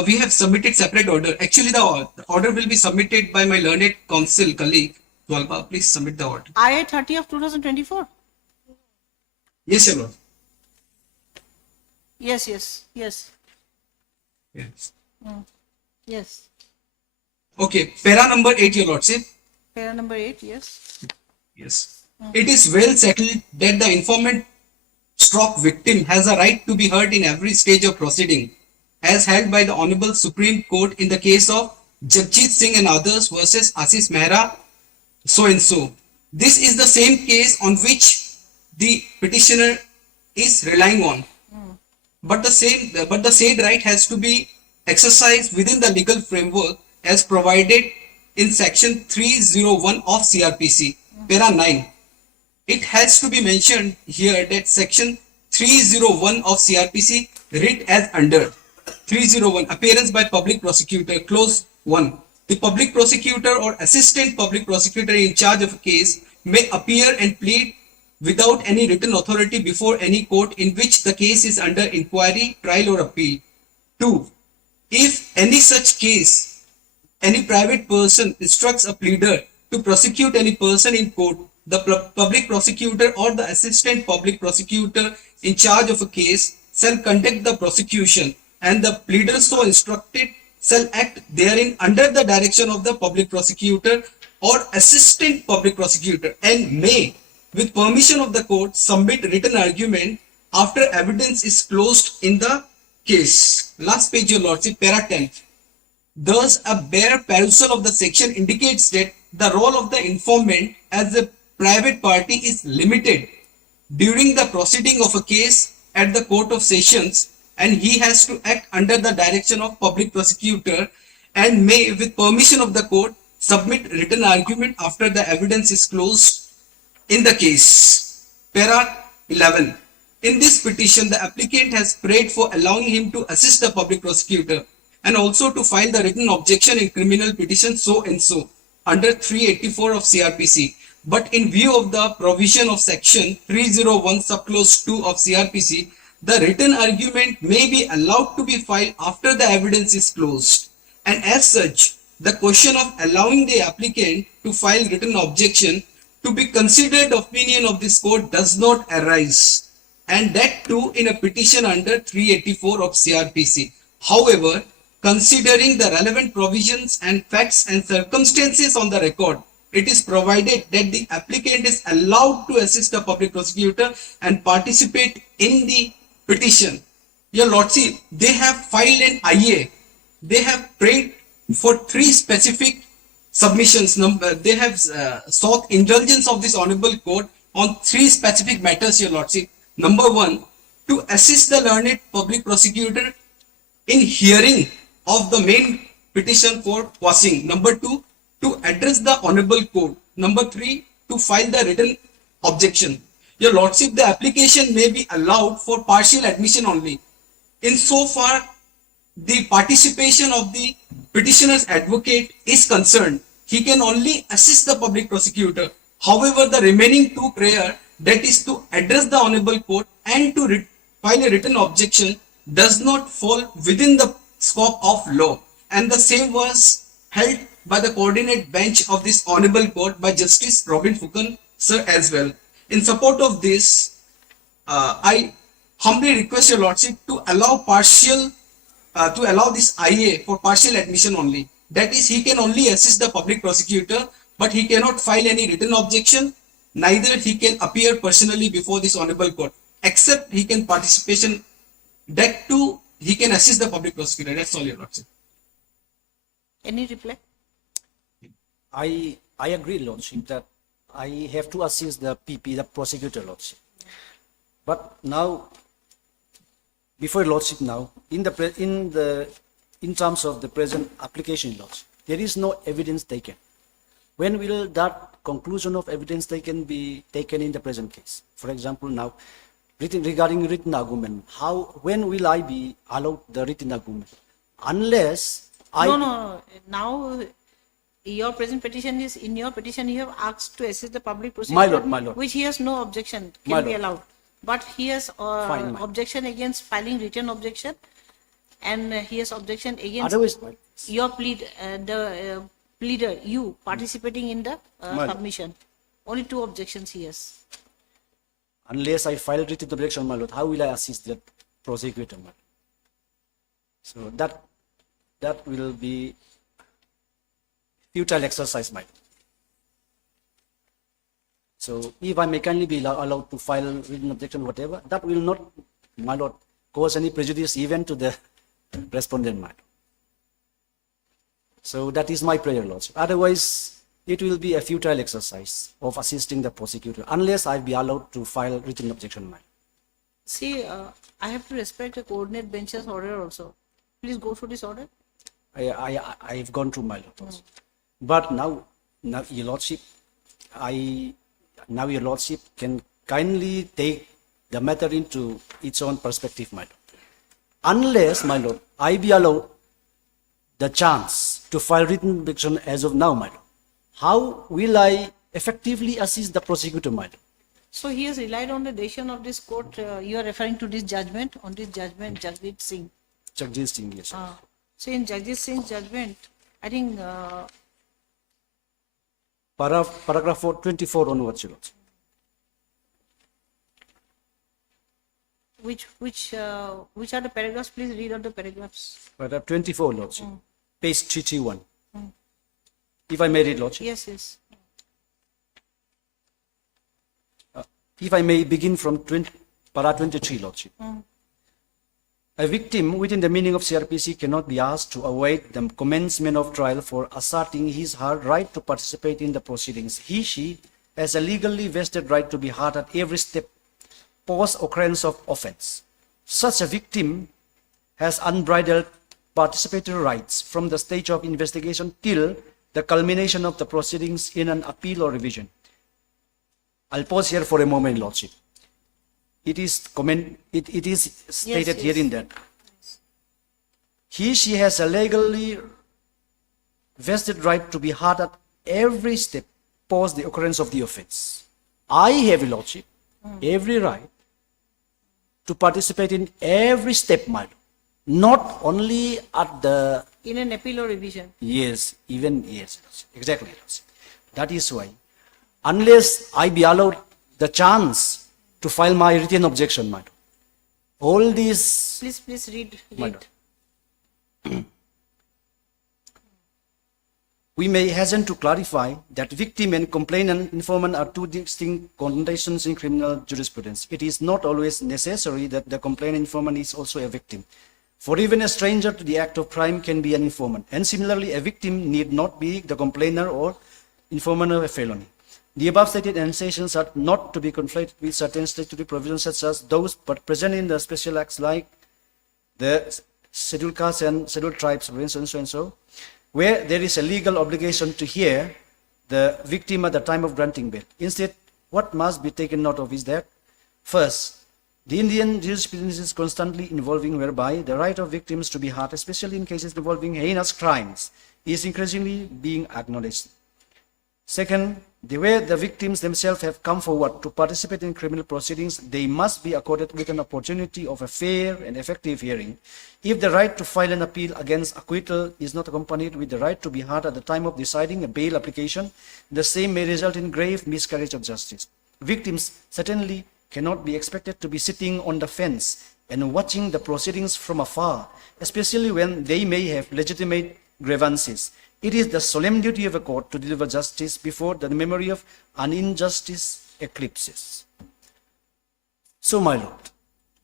We have submitted separate order. Actually, the order will be submitted by my learned counsel colleague. Dwalba, please submit the order. IA 30 of 2024? Yes, your lord. Yes, yes, yes. Yes. Yes. Okay, para number 8, your lordship. Para number 8, yes. Yes. It is well settled that the informant stroke victim has a right to be heard in every stage of proceeding, as held by the Honorable Supreme Court in the case of Jagjit Singh and others versus Ashish Mehra, so and so. This is the same case on which the petitioner is relying on. But the said right has to be exercised within the legal framework as provided in section 301 of CRPC, para 9. it has to be mentioned here that section 301 of CRPC read as under. 301 appearance by public prosecutor, clause 1. The public prosecutor or assistant public prosecutor in charge of a case may appear and plead without any written authority before any court in which the case is under inquiry, trial or appeal. 2. If any such case, any private person instructs a pleader to prosecute any person in court, the public prosecutor or the assistant public prosecutor in charge of a case shall conduct the prosecution, and the pleader so instructed shall act therein under the direction of the public prosecutor or assistant public prosecutor, and may, with permission of the court, submit written argument after evidence is closed in the case. Last page, your lordship, para 10. Thus, a bare perusal of the section indicates that the role of the informant as a private party is limited during the proceeding of a case at the court of sessions, and he has to act under the direction of public prosecutor and may, with permission of the court, submit written argument after the evidence is closed in the case. Para 11. In this petition, the applicant has prayed for allowing him to assist the public prosecutor and also to file the written objection in criminal petition so and so under 384 of CRPC. But in view of the provision of section 301 subclause 2 of CRPC, the written argument may be allowed to be filed after the evidence is closed. And as such, the question of allowing the applicant to file written objection to be considered opinion of this court does not arise, and that too in a petition under 384 of CRPC. However, considering the relevant provisions and facts and circumstances on the record, it is provided that the applicant is allowed to assist the public prosecutor and participate in the petition. Your lordship, they have filed an IA. They have prayed for 3 specific submissions. They have sought indulgence of this honorable court on 3 specific matters, your lordship. Number 1, to assist the learned public prosecutor in hearing of the main petition for quashing. Number 2, to address the honorable court. Number 3, to file the written objection. Your lordship, the application may be allowed for partial admission only. In so far the participation of the petitioner's advocate is concerned, he can only assist the public prosecutor. However, the remaining 2 prayer, that is to address the honorable court and to file a written objection, does not fall within the scope of law, and the same was held by the coordinate bench of this honorable court by Justice Robin Fukan sir as well. In support of this, I humbly request your lordship to allow this IA for partial admission only. That is, he can only assist the public prosecutor, but he cannot file any written objection, neither he can appear personally before this honorable court, except he can participation, that too he can assist the public prosecutor. That's all, your lordship. Any reply? I agree, lordship, that I have to assist the PP, the prosecutor, lordship. But now, before lordship, now in terms of the present application, lordship, there is no evidence taken. When will that conclusion of evidence taken be taken in the present case? For example, now regarding written argument, when will I be allowed the written argument? Unless No. Now, your present petition is, in your petition you have asked to assist the public prosecutor, my lord. which he has no objection, My can be lord. allowed. But he has Fine, my- objection against filing written objection, and he has objection against Otherwise, your pleader, you participating in the lord. submission. Only 2 objections he has. unless I file written objection, my lord, how will I assist the prosecutor, my lord? So that will be futile exercise, my lord. So if I may kindly be allowed to file written objection, whatever, that will not, my lord, cause any prejudice even to the respondent, my lord. So that is my prayer, lordship. Otherwise, it will be a futile exercise of assisting the prosecutor unless I be allowed to file written objection, my lord. See, I have to respect the coordinate bench's order also. Please go through this order. I've gone through, my lord, also. But now, your lordship, now your lordship can kindly take the matter into its own perspective, my lord. Unless, my lord, I be allowed the chance to file written objection as of now, my lord, how will I effectively assist the prosecutor, my lord? So he has relied on the decision of this court. You are referring to this judgment, on this judgment, Jagjit Singh. Jagjit Singh, yes, sir. So in Jagjit Singh's judgment, I think Paragraph 24 onwards, your lordship. which are the paragraphs? Please read out the paragraphs. Paragraph 24, lordship. Page 331. If I may read, lordship. Yes, yes. If I may begin from para 23, lordship. A victim within the meaning of CRPC cannot be asked to await the commencement of trial for asserting his/her right to participate in the proceedings. He/she has a legally vested right to be heard at every step post occurrence of offense. Such a victim has unbridled participatory rights from the stage of investigation till the culmination of the proceedings in an appeal or revision. I'll pause here for a moment, lordship. It is stated herein that he/she has a legally vested right to be heard at every step post the occurrence of the offense. I have, lordship, every right to participate in every step, my lord. Not only at the... In an appeal or revision. Yes, even, yes, exactly. That is why, unless I be allowed the chance to file my written objection, my lord, all these... Please read. My lord. We may hasten to clarify that victim and complainant informant are two distinct connotations in criminal jurisprudence. It is not always necessary that the complainant informant is also a victim. For even a stranger to the act of crime can be an informant. And similarly, a victim need not be the complainer or informant of a felony. The above stated annexations are not to be conflated with certain statutory provisions such as those but present in the special acts like the scheduled castes and scheduled tribes, and so, where there is a legal obligation to hear the victim at the time of granting bail. Instead, what must be taken note of is that, first, the Indian jurisprudence is constantly evolving, whereby the right of victims to be heard, especially in cases involving heinous crimes, is increasingly being acknowledged. Second, the way the victims themselves have come forward to participate in criminal proceedings, they must be accorded with an opportunity of a fair and effective hearing. If the right to file an appeal against acquittal is not accompanied with the right to be heard at the time of deciding a bail application, the same may result in grave miscarriage of justice. Victims certainly cannot be expected to be sitting on the fence and watching the proceedings from afar, especially when they may have legitimate grievances. It is the solemn duty of a court to deliver justice before the memory of an injustice eclipses. So, my lord,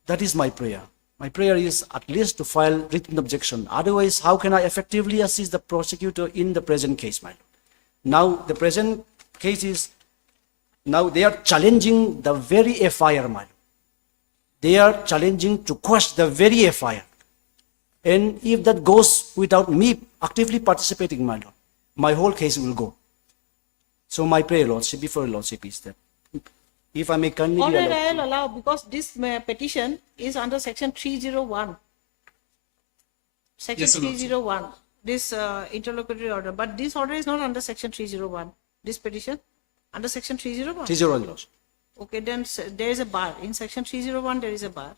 that is my prayer. My prayer is at least to file written objection. Otherwise, how can I effectively assist the prosecutor in the present case, my lord? Now, the present case is, now they are challenging the very FIR, my lord. They are challenging to quash the very FIR. And if that goes without me actively participating, my lord, my whole case will go. So my prayer, lordship, before lordship is that, if I may kindly All be right, allowed. I'll allow, because this petition is under section 301. Section Yes, sir, Lordship. 301, this interlocutory order. But this order is not under section 301. This petition under section 301. 301, lordship. Okay, then there is a bar. In section 301, there is a bar.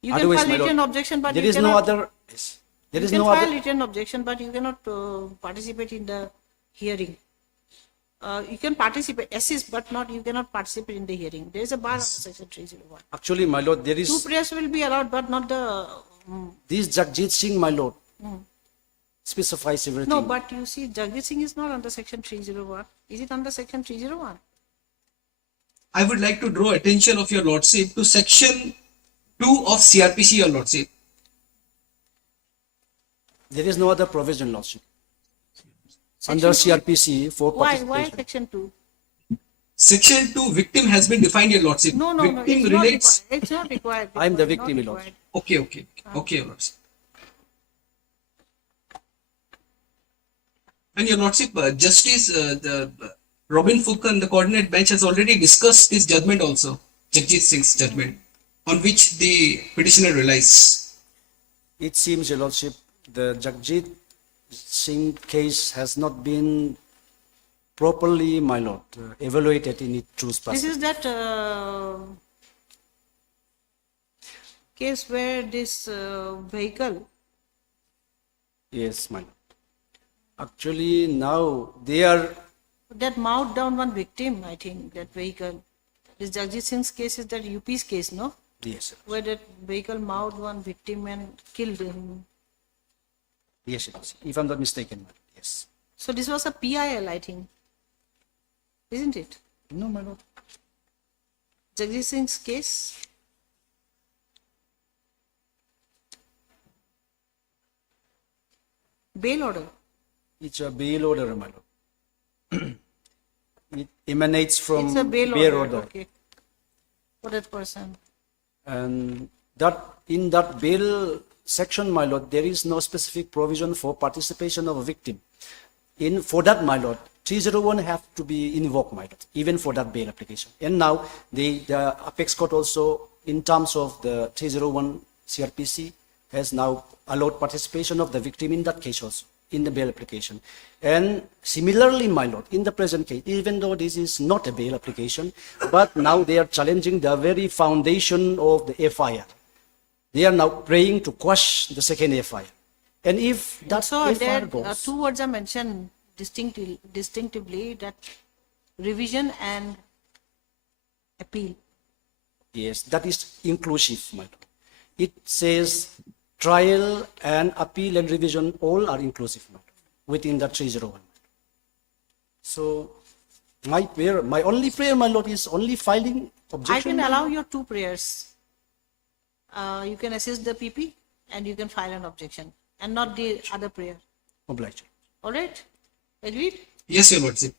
You Otherwise, can my file written lord, objection, but there you is no cannot, other. Yes, there is you can no file other. written objection, but you cannot participate in the hearing. You can participate, assist, but not, you cannot participate in the hearing. There is a bar under section 301. Actually, my lord, there Two is prayers will be allowed, but not the. this Jagjit Singh, my lord, specifies everything. No, but you see, Jagjit Singh is not under section 301. Is it under section 301? I would like to draw attention of your lordship to section 2 of CRPC, your lordship. There is no other provision, lordship. Section Under 2? CRPC for Why participation. section 2? Section 2, victim has been defined, your lordship. No, Victim it's not relates. required. It's not required. I am the Not victim, required. lord. Okay, your lordship. And your lordship, justice, Robin Fukan, the coordinate bench, has already discussed this judgment also, Jagjit Singh's judgment, on which the petitioner relies. It seems, Your Lordship, the Jagjit Singh case has not been properly, my lord, evaluated in its true This perspective. is that case where this vehicle, Yes, my lord. Actually, now they are, that mowed down one victim, I think, that vehicle. This Jagjit Singh's case is that UP's case, no? yes, Where that vehicle mowed one victim and killed him. yes, Your Lordship, if I'm not mistaken, my lord, yes. So this was a PIL, I think. Isn't it? No, my lord. Jagjit Singh's case. Bail order. It's a bail order, my lord. It emanates from It's a bail order. Okay. For that person. And that in that bail section, my lord, there is no specific provision for participation of a victim. For that, my lord, 301 have to be invoked, my lord, even for that bail application. And now the Apex Court also, in terms of the 301 CRPC, has now allowed participation of the victim in that case also, in the bail application. And similarly, my lord, in the present case, even though this is not a bail application, but now they are challenging the very foundation of the FIR. They are now praying to quash the second FIR. And if that So FIR there goes, two words are mentioned distinctively, that revision and appeal. yes, that is inclusive, my lord. It says trial and appeal and revision all are inclusive, my lord, within the 301. So my only prayer, my lord, is only filing objection. I can allow your two prayers. You can assist the PP and you can file an objection and not the other prayer. Obliged. All right? Agreed? Yes, Your Lordship.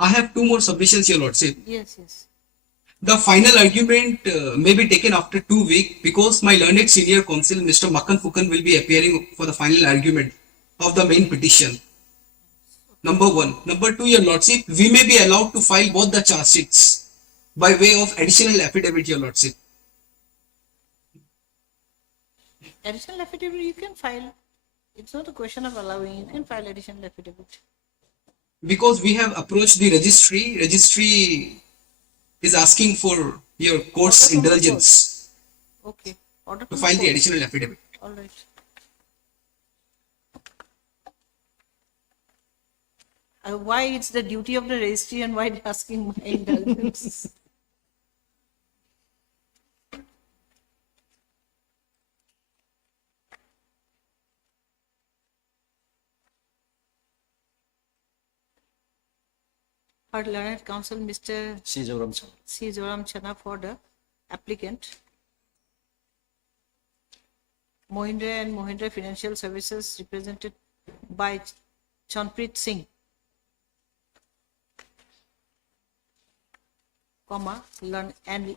I have two more submissions, Your Lordship. Yes, yes. The final argument may be taken after 2 weeks because my learned senior counsel, Mr. Makkan Fukan, will be appearing for the final argument of the main petition. Number one. Number two, Your Lordship, we may be allowed to file both the charge sheets by way of additional affidavit, Your Lordship. Additional affidavit you can file. It's not a question of allowing. You can file additional affidavit. Because we have approached the registry is asking for your court's Order from the indulgence Okay. Order to from file the court. additional affidavit. All right. Why it's the duty of the registry and why they're asking my indulgence? Our learned counsel, Mr. C. Joram Chand. C. Joram Chana, for the applicant. Mohindra and Mohindra Financial Services, represented by Chanpreet Singh, comma, learn and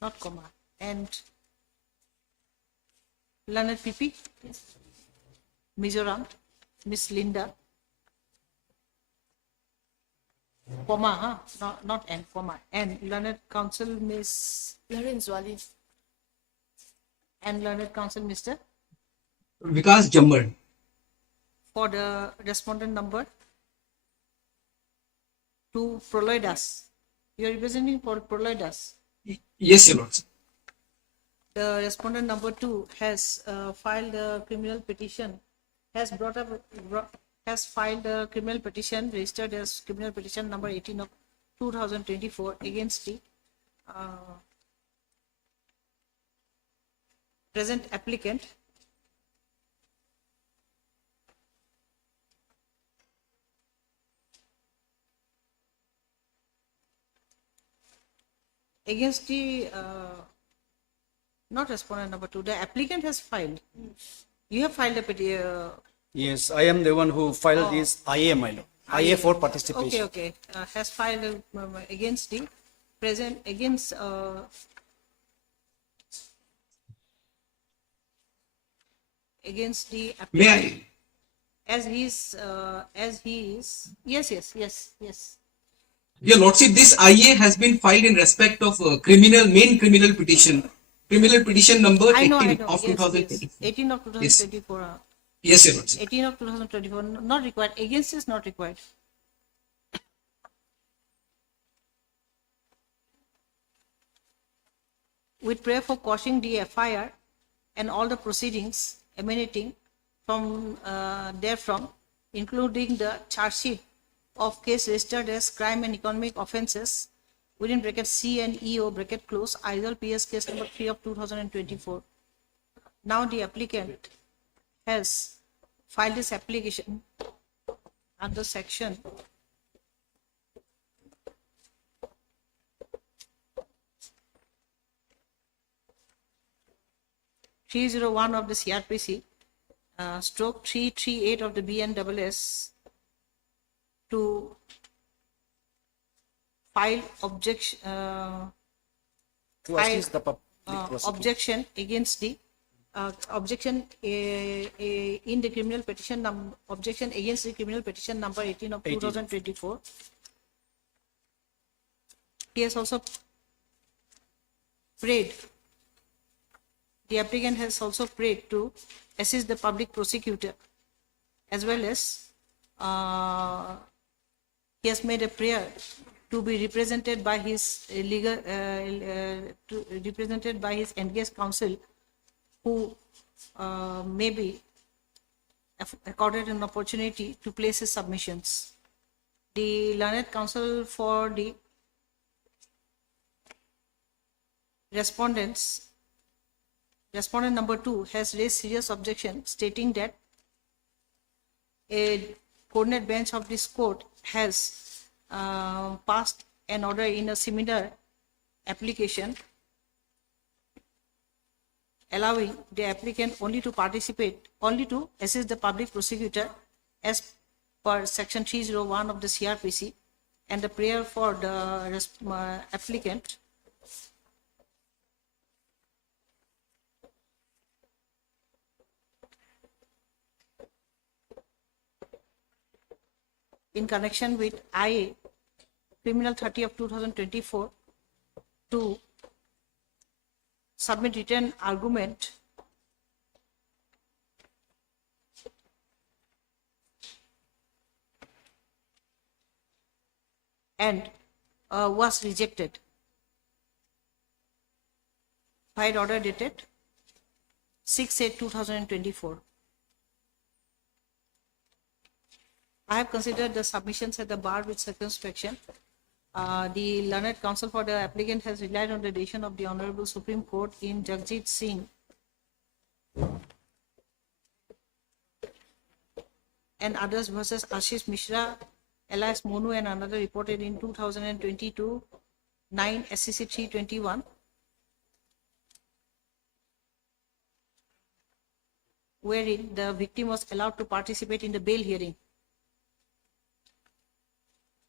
not comma, and learned PP, Mizoram, Miss Linda, comma, not and, comma, and learned counsel, Miss, Larin Zwali. and learned counsel, Mr. Vikas Jammar. For the respondent number 2, Proloy Das. You are representing for Proloy Das. Yes, Your Lordship. The respondent number 2 has filed a criminal petition, has filed a criminal petition registered as criminal petition number 18 of 2024 against the present applicant, against the, not respondent number 2, the applicant has filed. You have filed a petition. Yes, I am the one who filed this IA, my lord. IA for participation. Okay. Has filed against the present, against, against the May applicant. I? As he is, yes. Your Lordship, this IA has been filed in respect of main criminal petition number 18 I know. of Yes. 2024. 18 of 2024. Yes, Your Lordship. 18 of 2024, not required. Against is not required. With prayer for quashing the FIR and all the proceedings emanating from therefrom, including the charge sheet of case registered as crime and economic offences within bracket C and EO bracket close, Idle PS case number 3 of 2024. Now the applicant has filed this application under section 301 of the CRPC, stroke 338 of the BNSS to file objection, To assist the public prosecutor. objection against the objection in the criminal petition objection against the criminal petition number 18 of 2024. He has also prayed. The applicant has also prayed to assist the public prosecutor, as well as he has made a prayer to be represented by his represented by his engaged counsel, who may be accorded an opportunity to place his submissions. The learned counsel for the respondent number 2 has raised serious objection, stating that a coordinate bench of this court has passed an order in a similar application, allowing the applicant only to assist the public prosecutor as per section 301 of the CRPC, and the prayer for the applicant in connection with IA Criminal 30 of 2024 to submit written argument and was rejected. By order dated 6/8/2024. I have considered the submissions at the bar with circumspection. The learned counsel for the applicant has relied on the decision of the Honorable Supreme Court in Jagjit Singh and others versus Ashish Mishra, Elias Monu and another, reported in 2022 9 SCC 321, wherein the victim was allowed to participate in the bail hearing.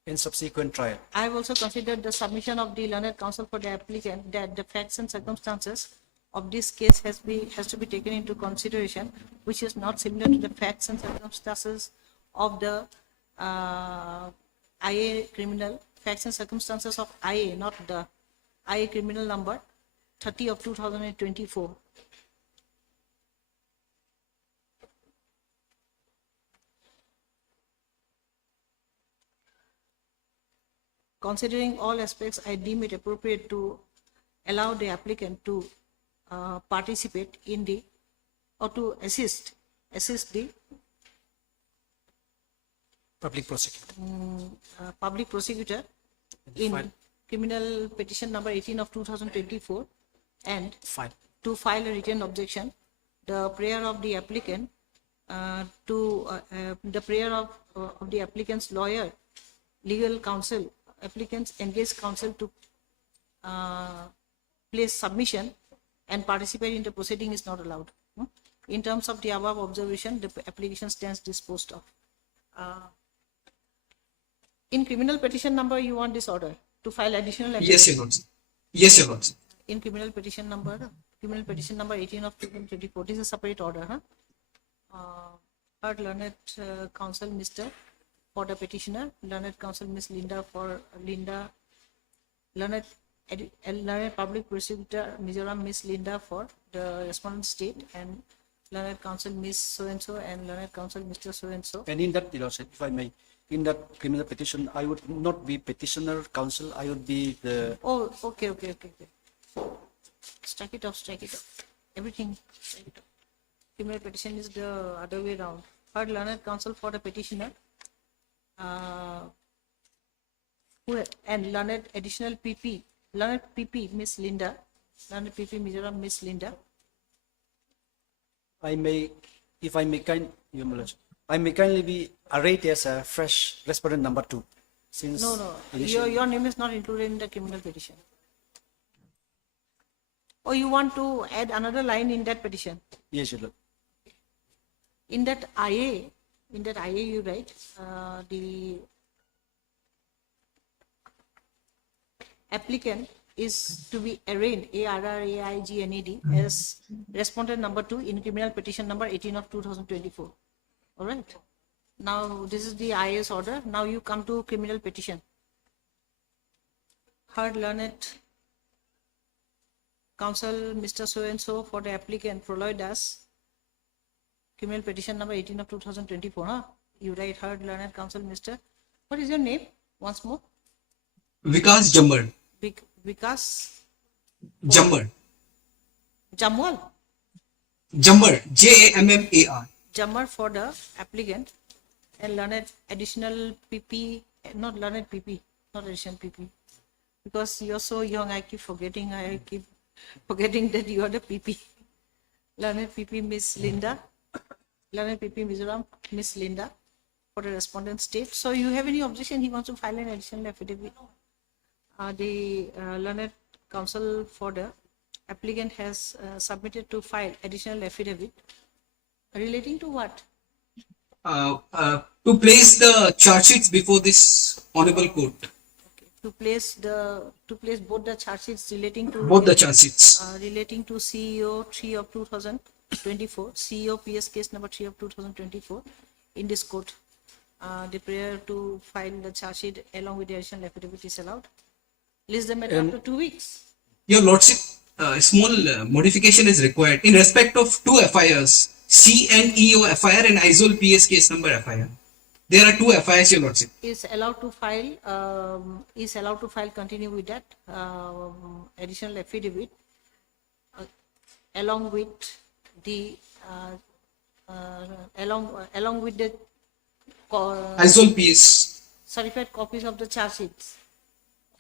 In subsequent trial. I have also considered the submission of the learned counsel for the applicant that the facts and circumstances of this case has to be taken into consideration, which is not similar to the facts and circumstances of the IA criminal, facts and circumstances of IA, not the IA criminal number 30 of 2024. Considering all aspects, I deem it appropriate to allow the applicant to participate in the, or to assist the Public prosecutor. Public prosecutor in criminal petition number 18 of 2024 and to file a written objection. The prayer of the applicant the prayer of the applicant's lawyer, legal counsel, applicant's engaged counsel to place submission and participate in the proceeding is not allowed. In terms of the above observation, the application stands disposed of. In criminal petition number, you want this order to file additional Yes, affidavit? Your Lordship. Yes, Your Lordship. In criminal petition number 18 of 2024. This is a separate order, Heard learned counsel Mr. for the petitioner, learned counsel Miss Linda for learned public prosecutor Mizoram Miss Linda for the respondent state, and learned counsel Miss so and so, and learned counsel Mr. so and so. And in that, Your Lordship, if I may, in that criminal petition, I would not be petitioner counsel, I would be the... Oh, okay. Strike it off. Everything, strike it off. Criminal petition is the other way around. Heard learned counsel for the petitioner, and learned additional PP, learned PP Miss Linda, learned PP Mizoram Miss Linda. I may, if I may Your Lordship, I may kindly be arrayed as a fresh respondent number 2. Since No. initially- Your name is not included in the criminal petition. Or you want to add another line in that petition? Yes, Your Lord. In that IA, you write the applicant is to be arraigned, ARRAIGNED, as respondent number 2 in criminal petition number 18 of 2024. All right. Now this is the IA's order. Now you come to criminal petition. Heard learned counsel Mr. so and so for the applicant Proloy Das. Criminal petition number 18 of 2024. You write heard learned counsel Mr. What is your name? Once more. Vikas Jambar. Vikas Jambar. Jamwal. Jambar. Jammar. Jammer for the applicant, and learned additional PP, not learned PP, not additional PP. Because you're so young, I keep forgetting that you are the PP. Learned PP Miss Linda, learned PP Mizoram Miss Linda for the respondent state. So you have any objection? He wants to file an additional affidavit. The learned counsel for the applicant has submitted to file additional affidavit relating to what? To place the charge sheets before this honorable court. To place both the charge sheets relating to Both the charge sheets. Relating to CEO 3 of 2024, CEO PS case number 3 of 2024 in this court. The prayer to file the charge sheet along with the additional affidavit is allowed. List them at after 2 weeks. Your Lordship, a small modification is required in respect of 2 FIRs, CNEO FIR and Isol PS case number FIR. There are 2 FIRs, Your Lordship. Is allowed to file, continue with that additional affidavit along with the along with the Isol PS. certified copies of the charge sheets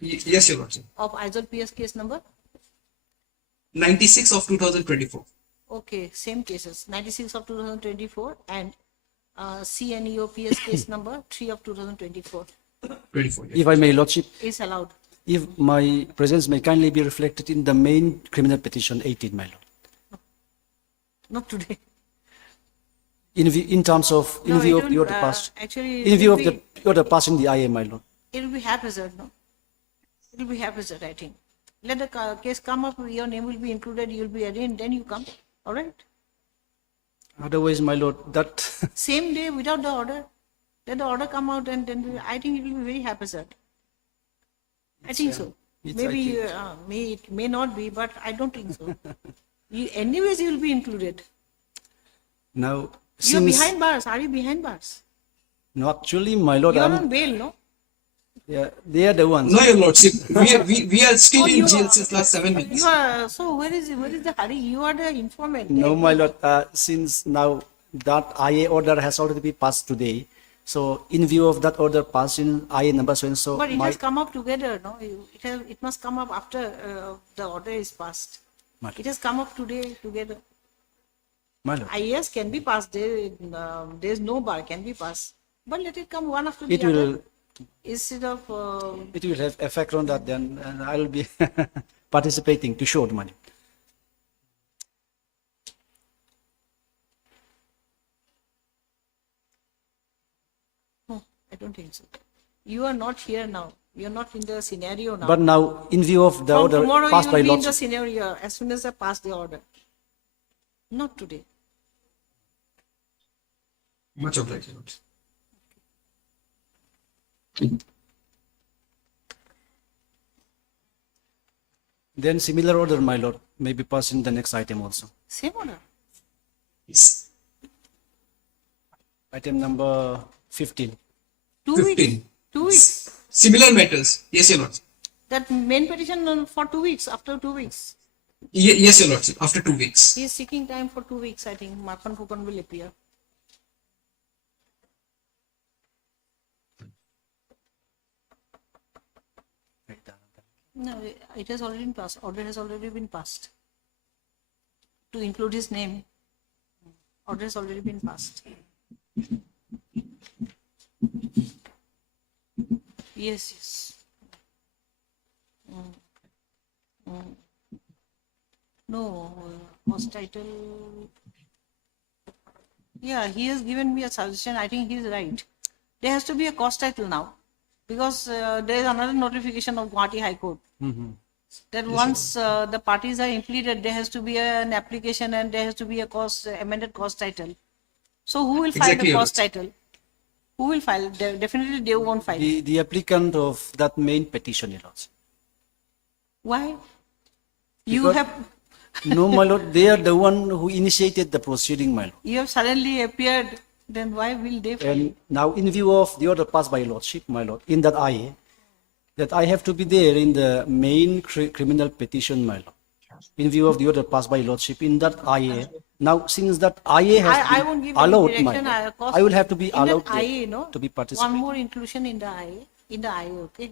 Yes, Your Lordship. of Isol PS case number. 96 of 2024. Okay, same cases. 96 of 2024 and CNEO PS case number 3 of 2024 24. If I may, Lordship, is allowed. if my presence may kindly be reflected in the main criminal petition 18, my Lord. Not today. In terms of, in No, view it of the will, order passed, actually, in view it of will the order passed in the IA, my Lord. It will be haphazard, no? It will be haphazard, I think. Let the case come up, your name will be included, you will be arraigned, then you come. All right? Otherwise, my Lord, that Same day without the order. Let the order come out, and then I think it will be very haphazard. I think so. Maybe it may not be, but I don't think so. Anyways, you will be included. now, You are since, behind bars. Are you behind bars? no, actually, my Lord, You are I'm, on bail, no? yeah, they are the ones. No, Your Lordship. We are still Oh, in you jail are- since last 7 minutes. You are, so where is the hurry? You are the informant. No, my Lord, since now that IA order has already been passed today, so in view of that order passing IA number so and so, But it my, has come up together, no? It must come up after the order is passed. my, It has come up today together. my Lord, IAS can be passed. There is no bar can be passed. But let it come one after the it other. will, Instead of, It will have effect on that then, and I will be participating to show the money. I don't think so. You are not here now. You are not in the scenario now. But now, in view of the From order tomorrow passed you by will be in the lordship, scenario as soon as I pass the order. Not today. Much obliged, Your Lordship. then similar order, my lord, may be passed in the next item also. Same order. Yes. Item number 15. 2 15. weeks. 2 weeks. Similar matters. Yes, Your Lordship. That main petition for 2 weeks, after 2 weeks. Yes, Your Lordship. After 2 weeks. He is seeking time for 2 weeks, I think. Marpan Kupan will appear. No, it has already been passed. Order has already been passed. To include his name, order has already been passed. Yes, yes. No, host title. Yeah, he has given me a suggestion. I think he is right. There has to be a cost title now, because there is another notification of Guwahati High Court. That once the parties are impleted, there has to be an application and there has to be a amended cost title. So who will file Exactly, the cost title? Who will file? Definitely they won't file. The applicant of that main petition, Your Lordship. Why? You Because- have No, my lord, they are the one who initiated the proceeding, my lord. you have suddenly appeared. Then why will they file? And now, in view of the order passed by lordship, my lord, in that IA, that I have to be there in the main criminal petition, my lord. In view of the order passed by lordship in that IA, now since that IA has I been won't give allowed, any my direction. lord, Cost, I will have to be in allowed that there IA, no? to be participating. One more inclusion in the IA. In the IA, okay.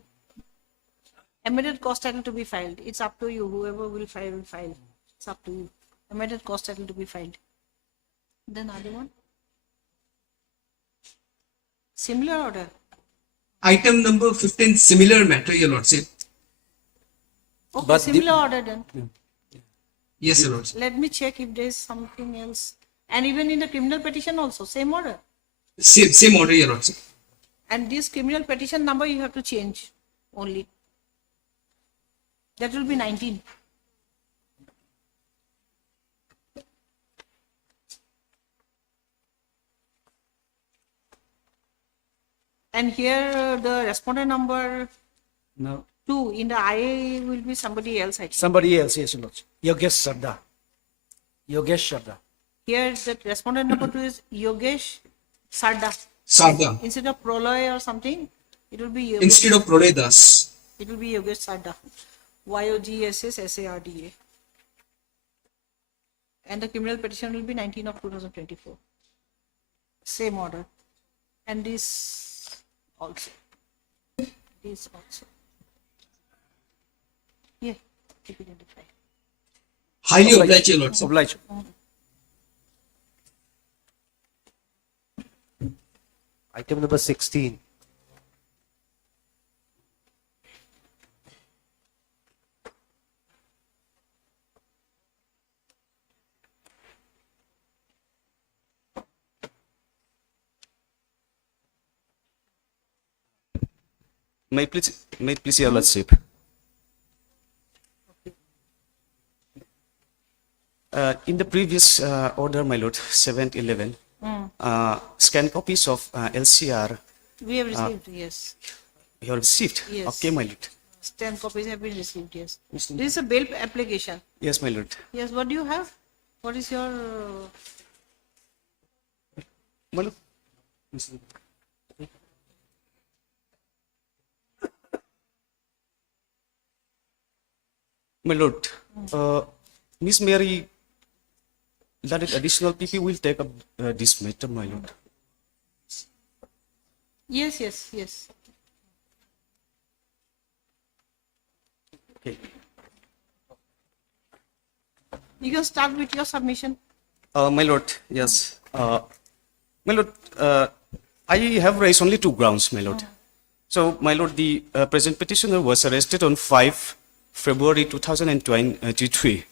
Amended cost title to be filed. It's up to you. Whoever will file will file. It's up to you. Amended cost title to be filed. Then other one. Similar order. Item number 15, similar matter, Your Lordship. Okay, But similar order then. Yes, Your Lordship. Let me check if there is something else. And even in the criminal petition also, same order. Same order, Your Lordship. And this criminal petition number you have to change only. That will be 19. And here the respondent number No, 2 in the IA will be somebody else, I think. somebody else, yes, Your lordship. Yogesh Sarda. Yogesh Sarda. Here the respondent number 2 is Yogesh Sarda. Sarda. Instead of Proloy or something, it will be Yogesh. Instead of Prolay Das. It will be Yogesh Sarda. YOGSSSARDA. And the criminal petition will be 19 of 2024. Same order. And this also. This also. Yeah, keep it in the file. Highly obliged, Your Lordship. Obliged. Item number 16. May please, Your Lordship. In the previous order, my lord, 711, scan copies of LCR We have received, yes. you have received. Yes. Okay, my lord. 10 copies have been received, yes. This is a bail application. Yes, my lord. Yes, what do you have? What is your... My lord. My lord, Miss Mary, that additional PP will take up this matter, my lord. Yes, yes, yes. Okay. You can start with your submission. My lord, yes. My lord, I have raised only 2 grounds, my lord. So, my lord, the present petitioner was arrested on 5 February 2023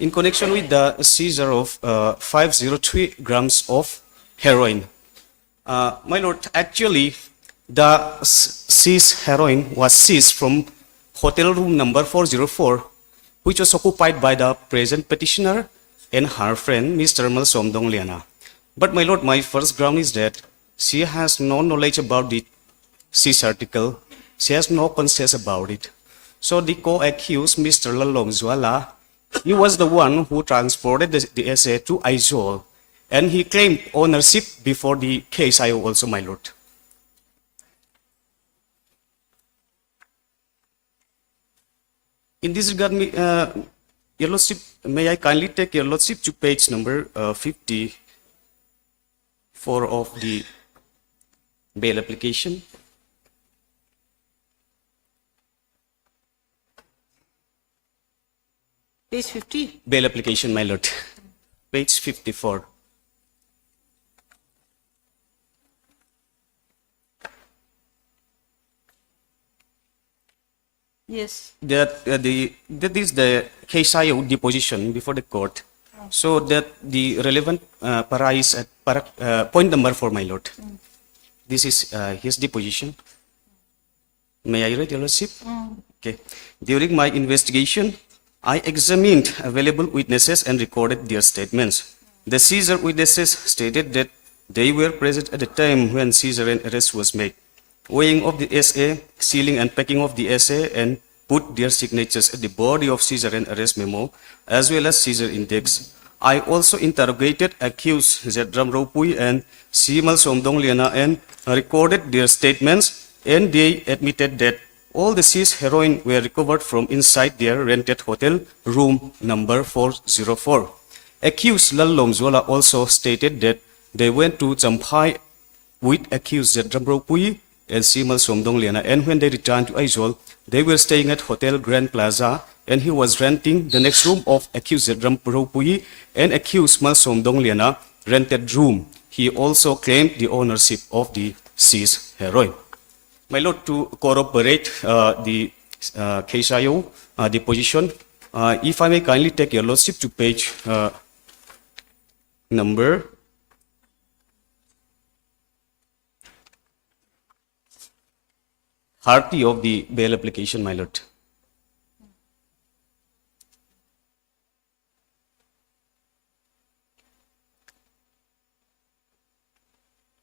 in connection with the seizure of 503 grams of heroin. My lord, actually, the seized heroin was seized from hotel room number 404, which was occupied by the present petitioner and her friend, Mr. Malsomdong Liana. But my lord, my first ground is that she has no knowledge about the seized article. She has no conscience about it. So the co-accused, Mr. Lalong Zuala, he was the one who transported the essay to Aizawl, and he claimed ownership before the case IO also, my lord. In this regard, Your Lordship, may I kindly take Your Lordship to page number 54 of the bail application. Page 50. Bail application, my lord. Page 54. Yes. That is the case IO deposition before the court. So that the relevant para is at point number 4, my lord. This is his deposition. May I read, Your Lordship? Okay. During my investigation, I examined available witnesses and recorded their statements. The seizure witnesses stated that they were present at the time when seizure and arrest was made. Weighing of the SA, sealing and packing of the SA, and put their signatures at the body of seizure and arrest memo, as well as seizure index. I also interrogated accused Zedram Ropui and Simal Somdong Liana and recorded their statements, and they admitted that all the seized heroin were recovered from inside their rented hotel room number 404. Accused Lalong Zuala also stated that they went to Champhai with accused Zedram Ropui and Simal Somdong Liana, and when they returned to Aizawl, they were staying at Hotel Grand Plaza, and he was renting the next room of accused Zedram Ropui and accused Mal Somdong Liana rented room. He also claimed the ownership of the seized heroin. My lord, to corroborate the case IO deposition, if I may kindly take Your Lordship to page number 30 of the bail application, my lord.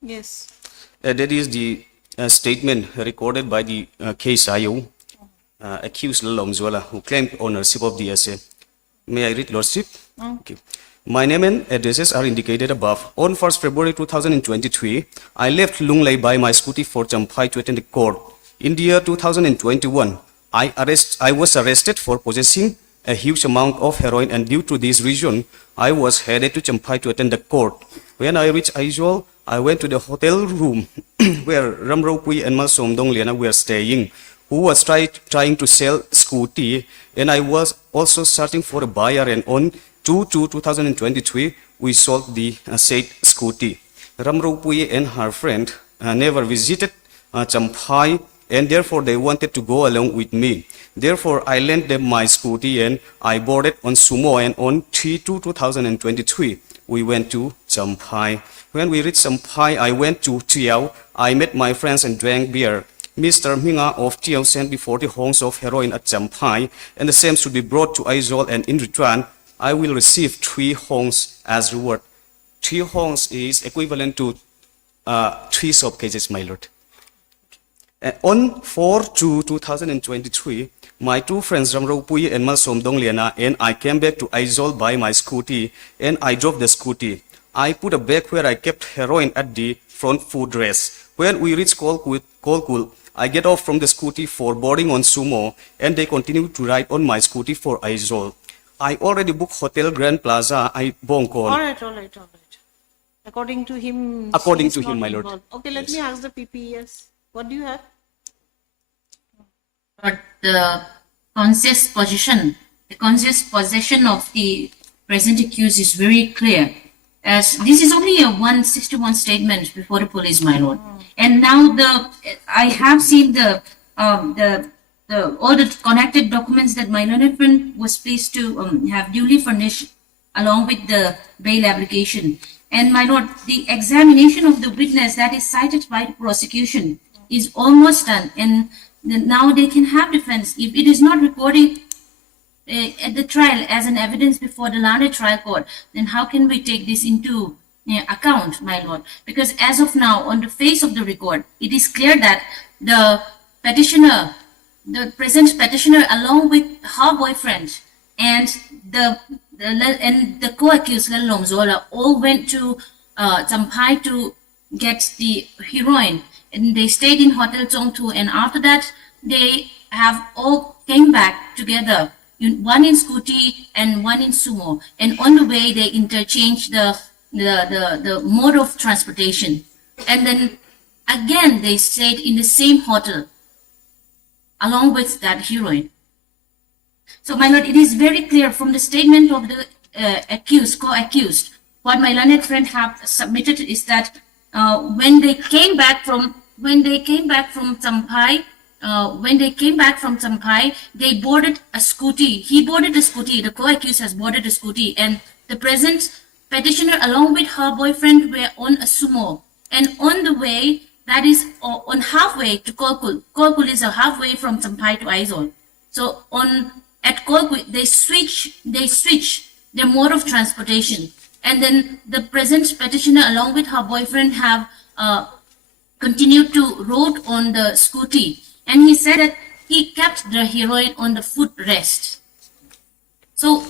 Yes. That is the statement recorded by the case IO accused Lalong Zuala, who claimed ownership of the essay. May I read, Lordship? Okay. My name and addresses are indicated above. On 1st February 2023, I left Lunglei by my scooty for Champhai to attend the court. In the year 2021, I was arrested for possessing a huge amount of heroin, and due to this reason, I was headed to Champhai to attend the court. When I reached Aizawl, I went to the hotel room where Ram Ropui and Mal Somdong Liana were staying, who was trying to sell scooty, and I was also searching for a buyer, and on 2/2/2023, we sold the said scooty. Ram Ropui and her friend never visited Champhai, and therefore they wanted to go along with me. Therefore, I lent them my scooty and I boarded on Sumo, and on 3/2/2023, we went to Champhai. When we reached Champhai, I went to Tiao. I met my friends and drank beer. Mr. Minga of Tiao sent me 40 hongs of heroin at Champhai, and the same should be brought to Aizawl, and in return, I will receive 3 hongs as reward. 3 hongs is equivalent to 3 soap cases, my lord. On 4/2/2023, my 2 friends Ram Ropui and Mal Somdong Liana and I came back to Aizawl by my scooty, and I drove the scooty. I put a bag where I kept heroin at the front footrest. When we reached Kolkul, I get off from the scooty for boarding on Sumo, and they continued to ride on my scooty for Aizawl. I already booked Hotel Grand Plaza, Bongkol. All right. According to him. According he's to him, not my lord. involved. Okay, let me ask the PPES. What do you have? But the conscious possession of the present accused is very clear. as this is only a 161 statement before the police, my lord. And now I have seen all the connected documents that my learned friend was pleased to have duly furnished along with the bail application. And my lord, the examination of the witness that is cited by the prosecution is almost done, and now they can have defense. If it is not recorded at the trial as an evidence before the learned trial court, then how can we take this into account, my lord? Because as of now, on the face of the record, it is clear that the petitioner, the present petitioner, along with her boyfriend and the co-accused Lalong Zola, all went to Champhai to get the heroin, and they stayed in Hotel Chongtu, and after that they have all came back together, one in scooty and one in sumo, and on the way they interchanged the mode of transportation, and then again they stayed in the same hotel along with that heroine. So, my lord, it is very clear from the statement of the co-accused, what my learned friend have submitted is that when they came back from Champhai, they boarded a scooty. He boarded a scooty. The co-accused has boarded a scooty, and the present petitioner, along with her boyfriend, were on a sumo. And on the way, that is on halfway to Kolkul. Kolkul is a halfway from Champhai to Aizawl. So at Kolkul, they switch their mode of transportation. And then the present petitioner, along with her boyfriend, have continued to ride on the scooty. And he said that he kept the heroine on the footrest. So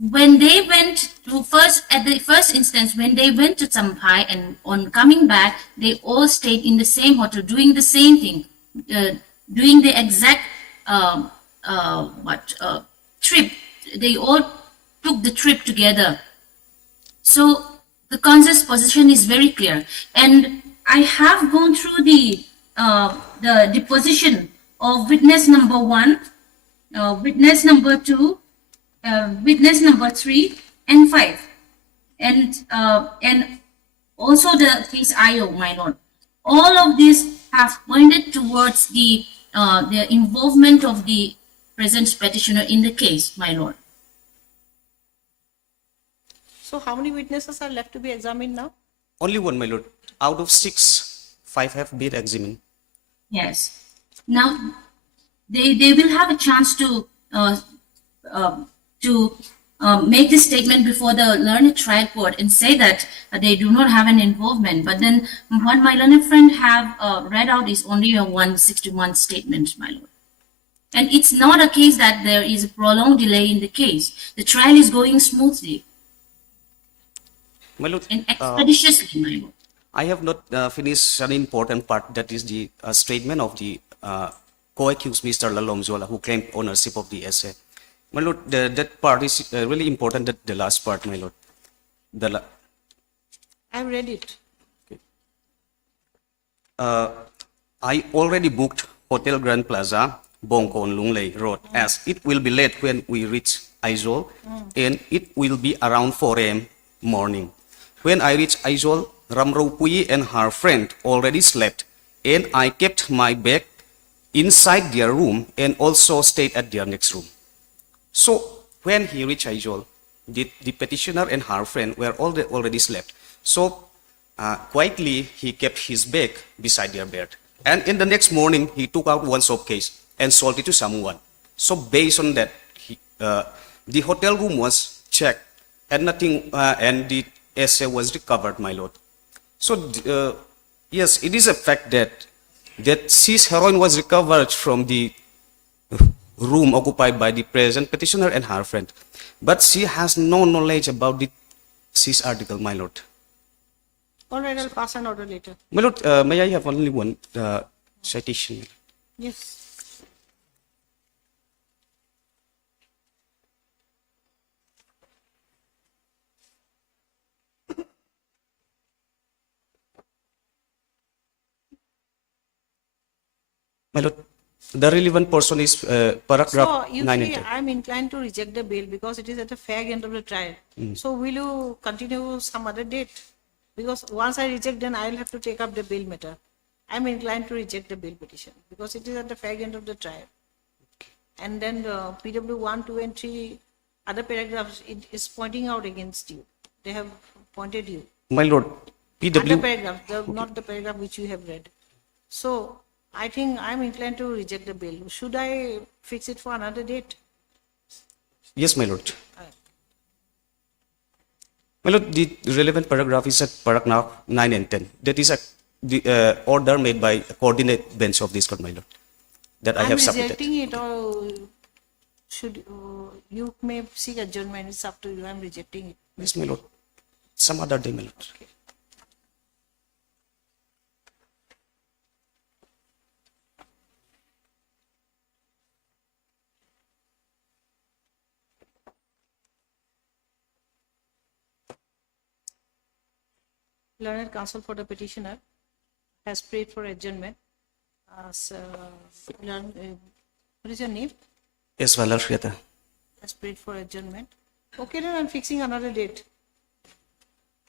when they went to at the first instance, when they went to Champhai and on coming back, they all stayed in the same hotel, doing the same thing, doing the exact trip. They all took the trip together. So the conscious position is very clear, and I have gone through the deposition of witness number 1, witness number 2, witness number 3 and 5, and also the case IO, my lord. All of these have pointed towards the involvement of the present petitioner in the case, my lord. So how many witnesses are left to be examined now? Only one, my lord. Out of 6, 5 have been examined. Yes. Now they will have a chance to make this statement before the learned trial court and say that they do not have an involvement. But then what my learned friend have read out is only a 161 statement, my lord. And it's not a case that there is a prolonged delay in the case. The trial is going smoothly. My lord, and expeditiously, my lord. I have not finished an important part, that is the statement of the co-accused Mr. Lalong Zola, who claimed ownership of the essay. My lord, that part is really important, the last part, my lord. I've read it. I already booked Hotel Grand Plaza, Bongkon Lunglei Road, as it will be late when we reach Aizawl, and it will be around 4 a.m. morning. When I reached Aizawl, Ramro Pui and her friend already slept, and I kept my bag inside their room and also stayed at their next room. So when he reached Aizawl, the petitioner and her friend were already slept. So quietly he kept his bag beside their bed. And in the next morning, he took out one soapcase and sold it to someone. So based on that, the hotel room was checked and nothing, and the essay was recovered, my lord. So yes, it is a fact that seized heroin was recovered from the room occupied by the present petitioner and her friend, but she has no knowledge about the seized article, my lord. All right, I'll pass an order later. My lord, may I have only one citation? Yes. My lord, The relevant portion is paragraph So you 9 and see, 10. I'm inclined to reject the bail because it is at the fag end of the trial. So will you continue some other date? Because once I reject, then I'll have to take up the bail matter. I'm inclined to reject the bail petition because it is at the fag end of the trial. And then the PW 1, 2, and 3 other paragraphs, it is pointing out against you. They have pointed you. My lord, Other PW, paragraph, not the paragraph which you have read. So I think I'm inclined to reject the bill. Should I fix it for another date? yes, my lord. My lord, the relevant paragraph is at paragraph 9 and 10. That is the order made by a coordinate bench of this court, my lord, that I I'm have submitted. rejecting it, or should you may seek adjournment. It's up to you. I'm rejecting it. Yes, my lord. Some other day, my lord. Learned counsel for the petitioner has prayed for adjournment. What is your name? Yes, Valar Shweta. Has prayed for adjournment. Okay, then I'm fixing another date.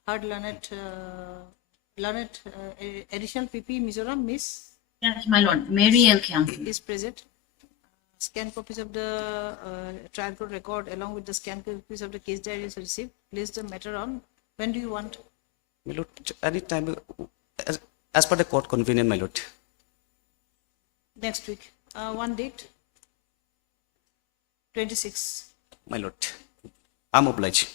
Heard Learned additional PP Mizoram Miss Yes, my lord. Mary L. Counsel. is present. Scan copies of the trial court record along with the scan copies of the case diary is received. Place the matter on. When do you want? My lord, any time, as per the court convenient, my lord. Next week. One date. 26. My lord, I'm obliged.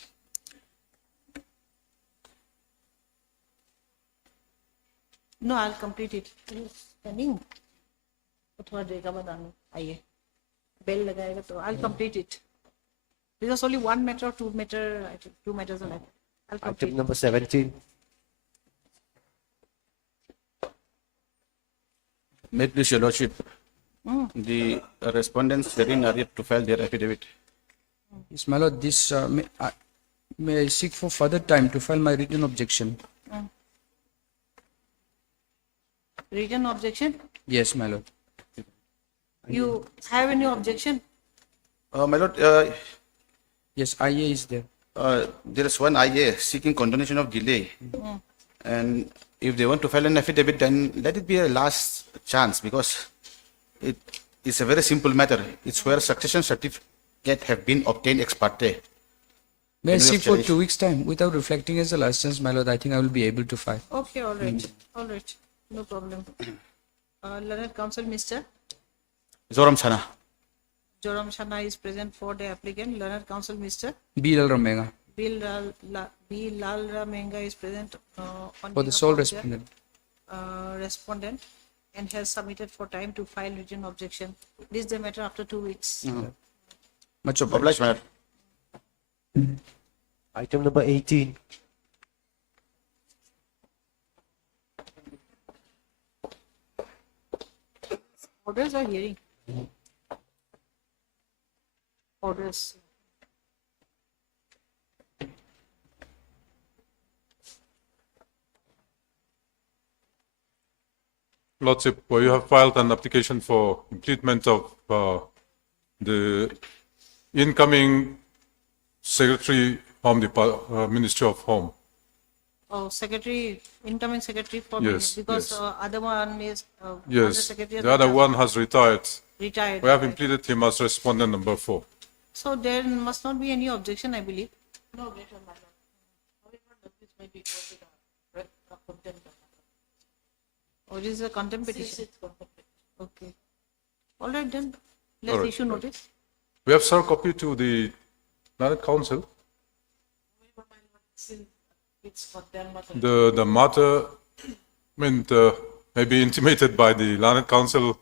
No, I'll complete it. Scanning. थोड़ा देगा बताने आइए bell लगाएगा तो I'll complete it because only one matter or two matters are left. I'll complete. Item number 17. May it please your lordship, Mm. the respondents therein are yet to file their affidavit. Yes, my lord, this, may I seek for further time to file my written objection? Written objection? Yes, my lord. You have any objection? My lord, Yes, IA is there. there is one IA seeking condonation of delay. Mm. And if they want to file an affidavit, then let it be a last chance because it is a very simple matter. It's where succession certificate have been obtained ex parte. May I In view of seek for challenge. 2 weeks time without reflecting as a last chance, my lord? I think I will be able to file. Okay, all right. All right. No problem. Learned counsel, Mr. Zoram Chana. Joram Shana is present for the applicant. Learned counsel, Mr. B.L. Ramenga B. Lal Ramenga is present on for the behalf sole of the, respondent. respondent and has submitted for time to file written objection. This is the matter after 2 weeks. Much Obliged, my lord. Item number 18. Orders or hearing? Orders. Lordship, you have filed an application for completement of the incoming Secretary Home Ministry of Home. Oh, secretary, incoming secretary for Yes, because yes. Other one is other Yes, secretary has the other retired. one has retired. Retired. We have right. implemented him as respondent number 4. So there must not be any objection, I believe. No objection, my lord. However, this may be contempt. Or is a contempt petition? Okay. All right then. Let's All right, issue notice. We have served copy to the Learned Council. It's contempt. The matter may be intimated by the Learned Council.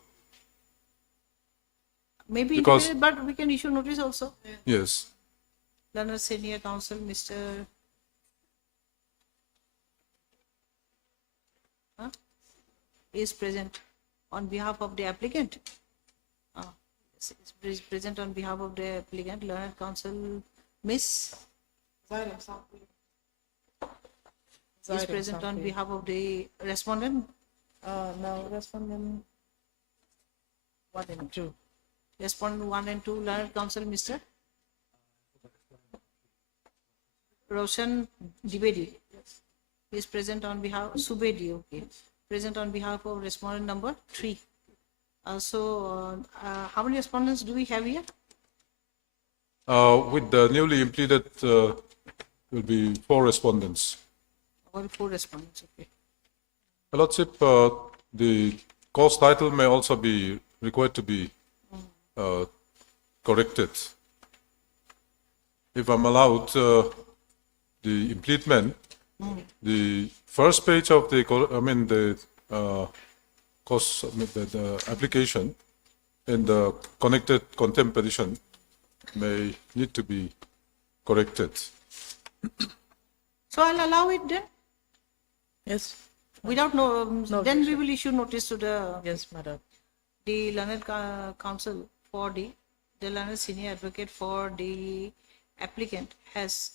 Maybe Because- intimated, but we can issue notice also. Yes. Learned Senior Counsel, Mr. Is present on behalf of the applicant. Is present on behalf of the applicant. Learned Counsel, Miss. Is present on behalf of the respondent. No, respondent. 1 and 2. Respondent 1 and 2, learned counsel, Mr. Roshan Dibedi is present on behalf, Subedi, okay, present on behalf of respondent number 3. How many respondents do we have here? With the newly impleted, will be 4 respondents. Or 4 respondents, okay. Your Lordship, the cause title may also be required to be corrected. If I'm allowed, the implement, the first page of the, the application in the connected contempt petition may need to be corrected. So I'll allow it then? Yes. Without then we will issue notice to the Yes, madam. the learned counsel for the learned senior advocate for the applicant has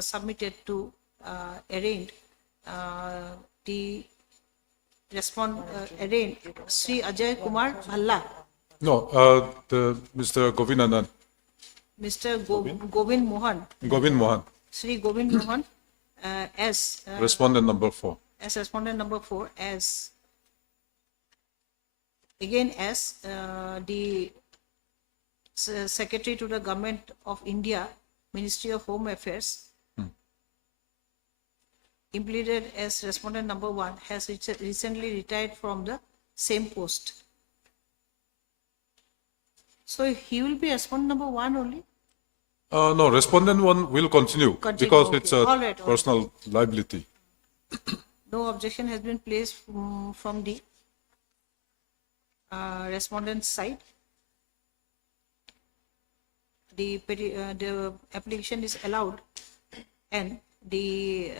submitted to arraigned the arraigned Sri Ajay Kumar Bhalla. No, Mr. Govinandan. Mr. Govind Mohan. Govind Mohan. Sri Govind Mohan as Respondent number 4. As respondent number 4, as again as the Secretary to the Government of India, Ministry of Home Affairs, implemented as respondent number 1, has recently retired from the same post. So he will be respondent number 1 only? No, respondent 1 will continue because okay. it's a All right. personal liability. No objection has been placed from the respondent's side. The application is allowed, and the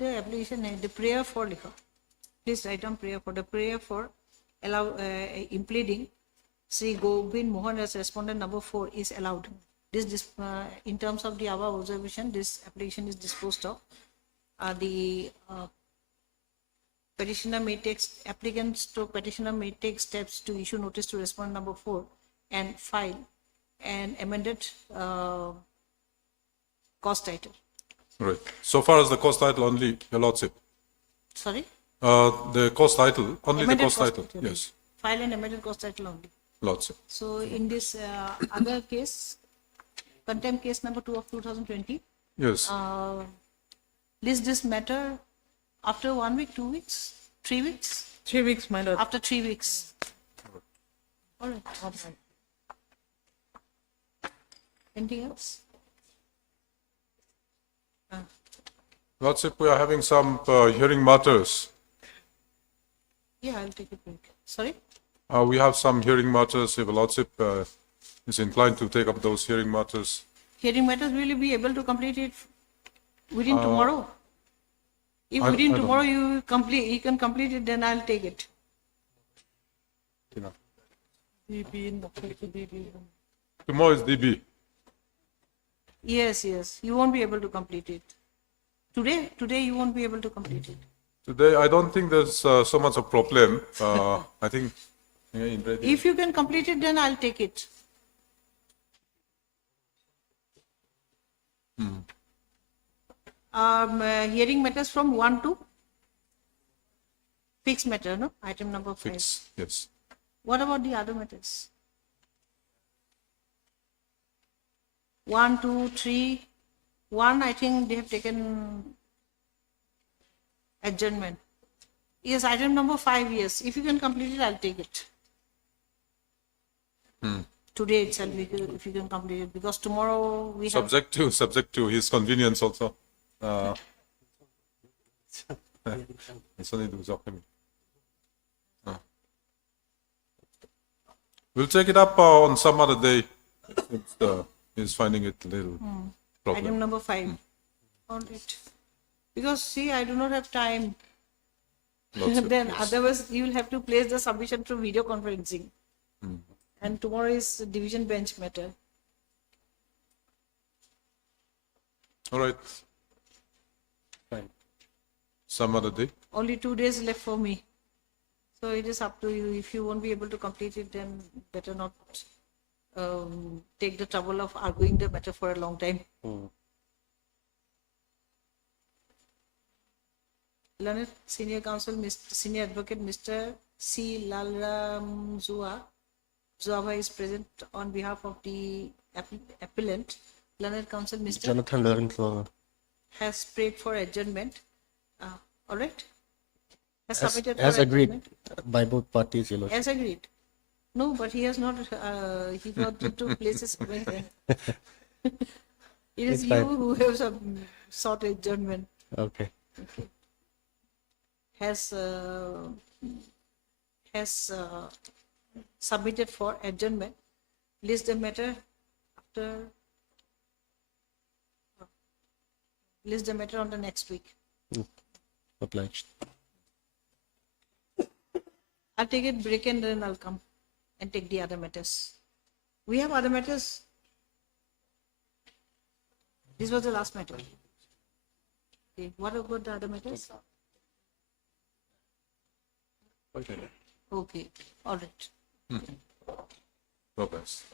application, the prayer for likha. Please write down prayer for the prayer for impleading Sri Govind Mohan as respondent number 4 is allowed. This in terms of the above observation, this application is disposed of. The petitioner may take petitioner may take steps to issue notice to respondent number 4 and file an amended cause title. Right. So far as the cause title only, Your Lordship. Sorry? The cause title, only Amended the cause cause title, yes. File an amended cause title only. Lordship. So in this other case, contempt case number 2 of 2020, Yes. list this matter after 1 week, 2 weeks, 3 weeks? 3 weeks, my lord. After 3 weeks. All right. Anything else? Lordship, we are having some hearing matters. Yeah, I'll take a break. Sorry? We have some hearing matters. If Lordship is inclined to take up those hearing matters. Hearing matters, will you be able to complete it within tomorrow? If within I don't tomorrow you can complete it, then I'll take it. Tomorrow is DB. Yes, you won't be able to complete it. Today you won't be able to complete it. Today, I don't think there's so much of problem. I think. If you can complete it, then I'll take it. Hearing matters from 1 to fixed matter, no? Item number 5. Fix, yes. What about the other matters? 1, 2, 3. 1, I think they have taken adjournment. Yes, item number 5, yes. If you can complete it, I'll take it. Today itself, if you can complete it, because tomorrow we have... Subject to his convenience also. We'll take it up on some other day. He's finding it a little problem. Item number 5. All right. Because see, I do not have time. Then otherwise you will have to place the submission through video conferencing. And tomorrow is division bench matter. All right. Fine. Some other day. Only 2 days left for me. So it is up to you. If you won't be able to complete it, then better not take the trouble of arguing the matter for a long time. Learned Senior Counsel, Senior Advocate Mr. C. Lalram Zuava is present on behalf of the appellant. Learned Counsel Mr. Jonathan Lawrence has prayed for adjournment. All right? Has submitted as for agreed adjournment. by both parties, Your Lordship. As agreed. No, but he has not. He got the two places. It is It's you fine. who have sought adjournment. Okay. Okay. Has submitted for adjournment. List the matter after. List the matter on the next week. Obliged. I'll take it break and then I'll come and take the other matters. We have other matters. This was the last matter. Okay. What about the other matters? Okay. All right. Lopez.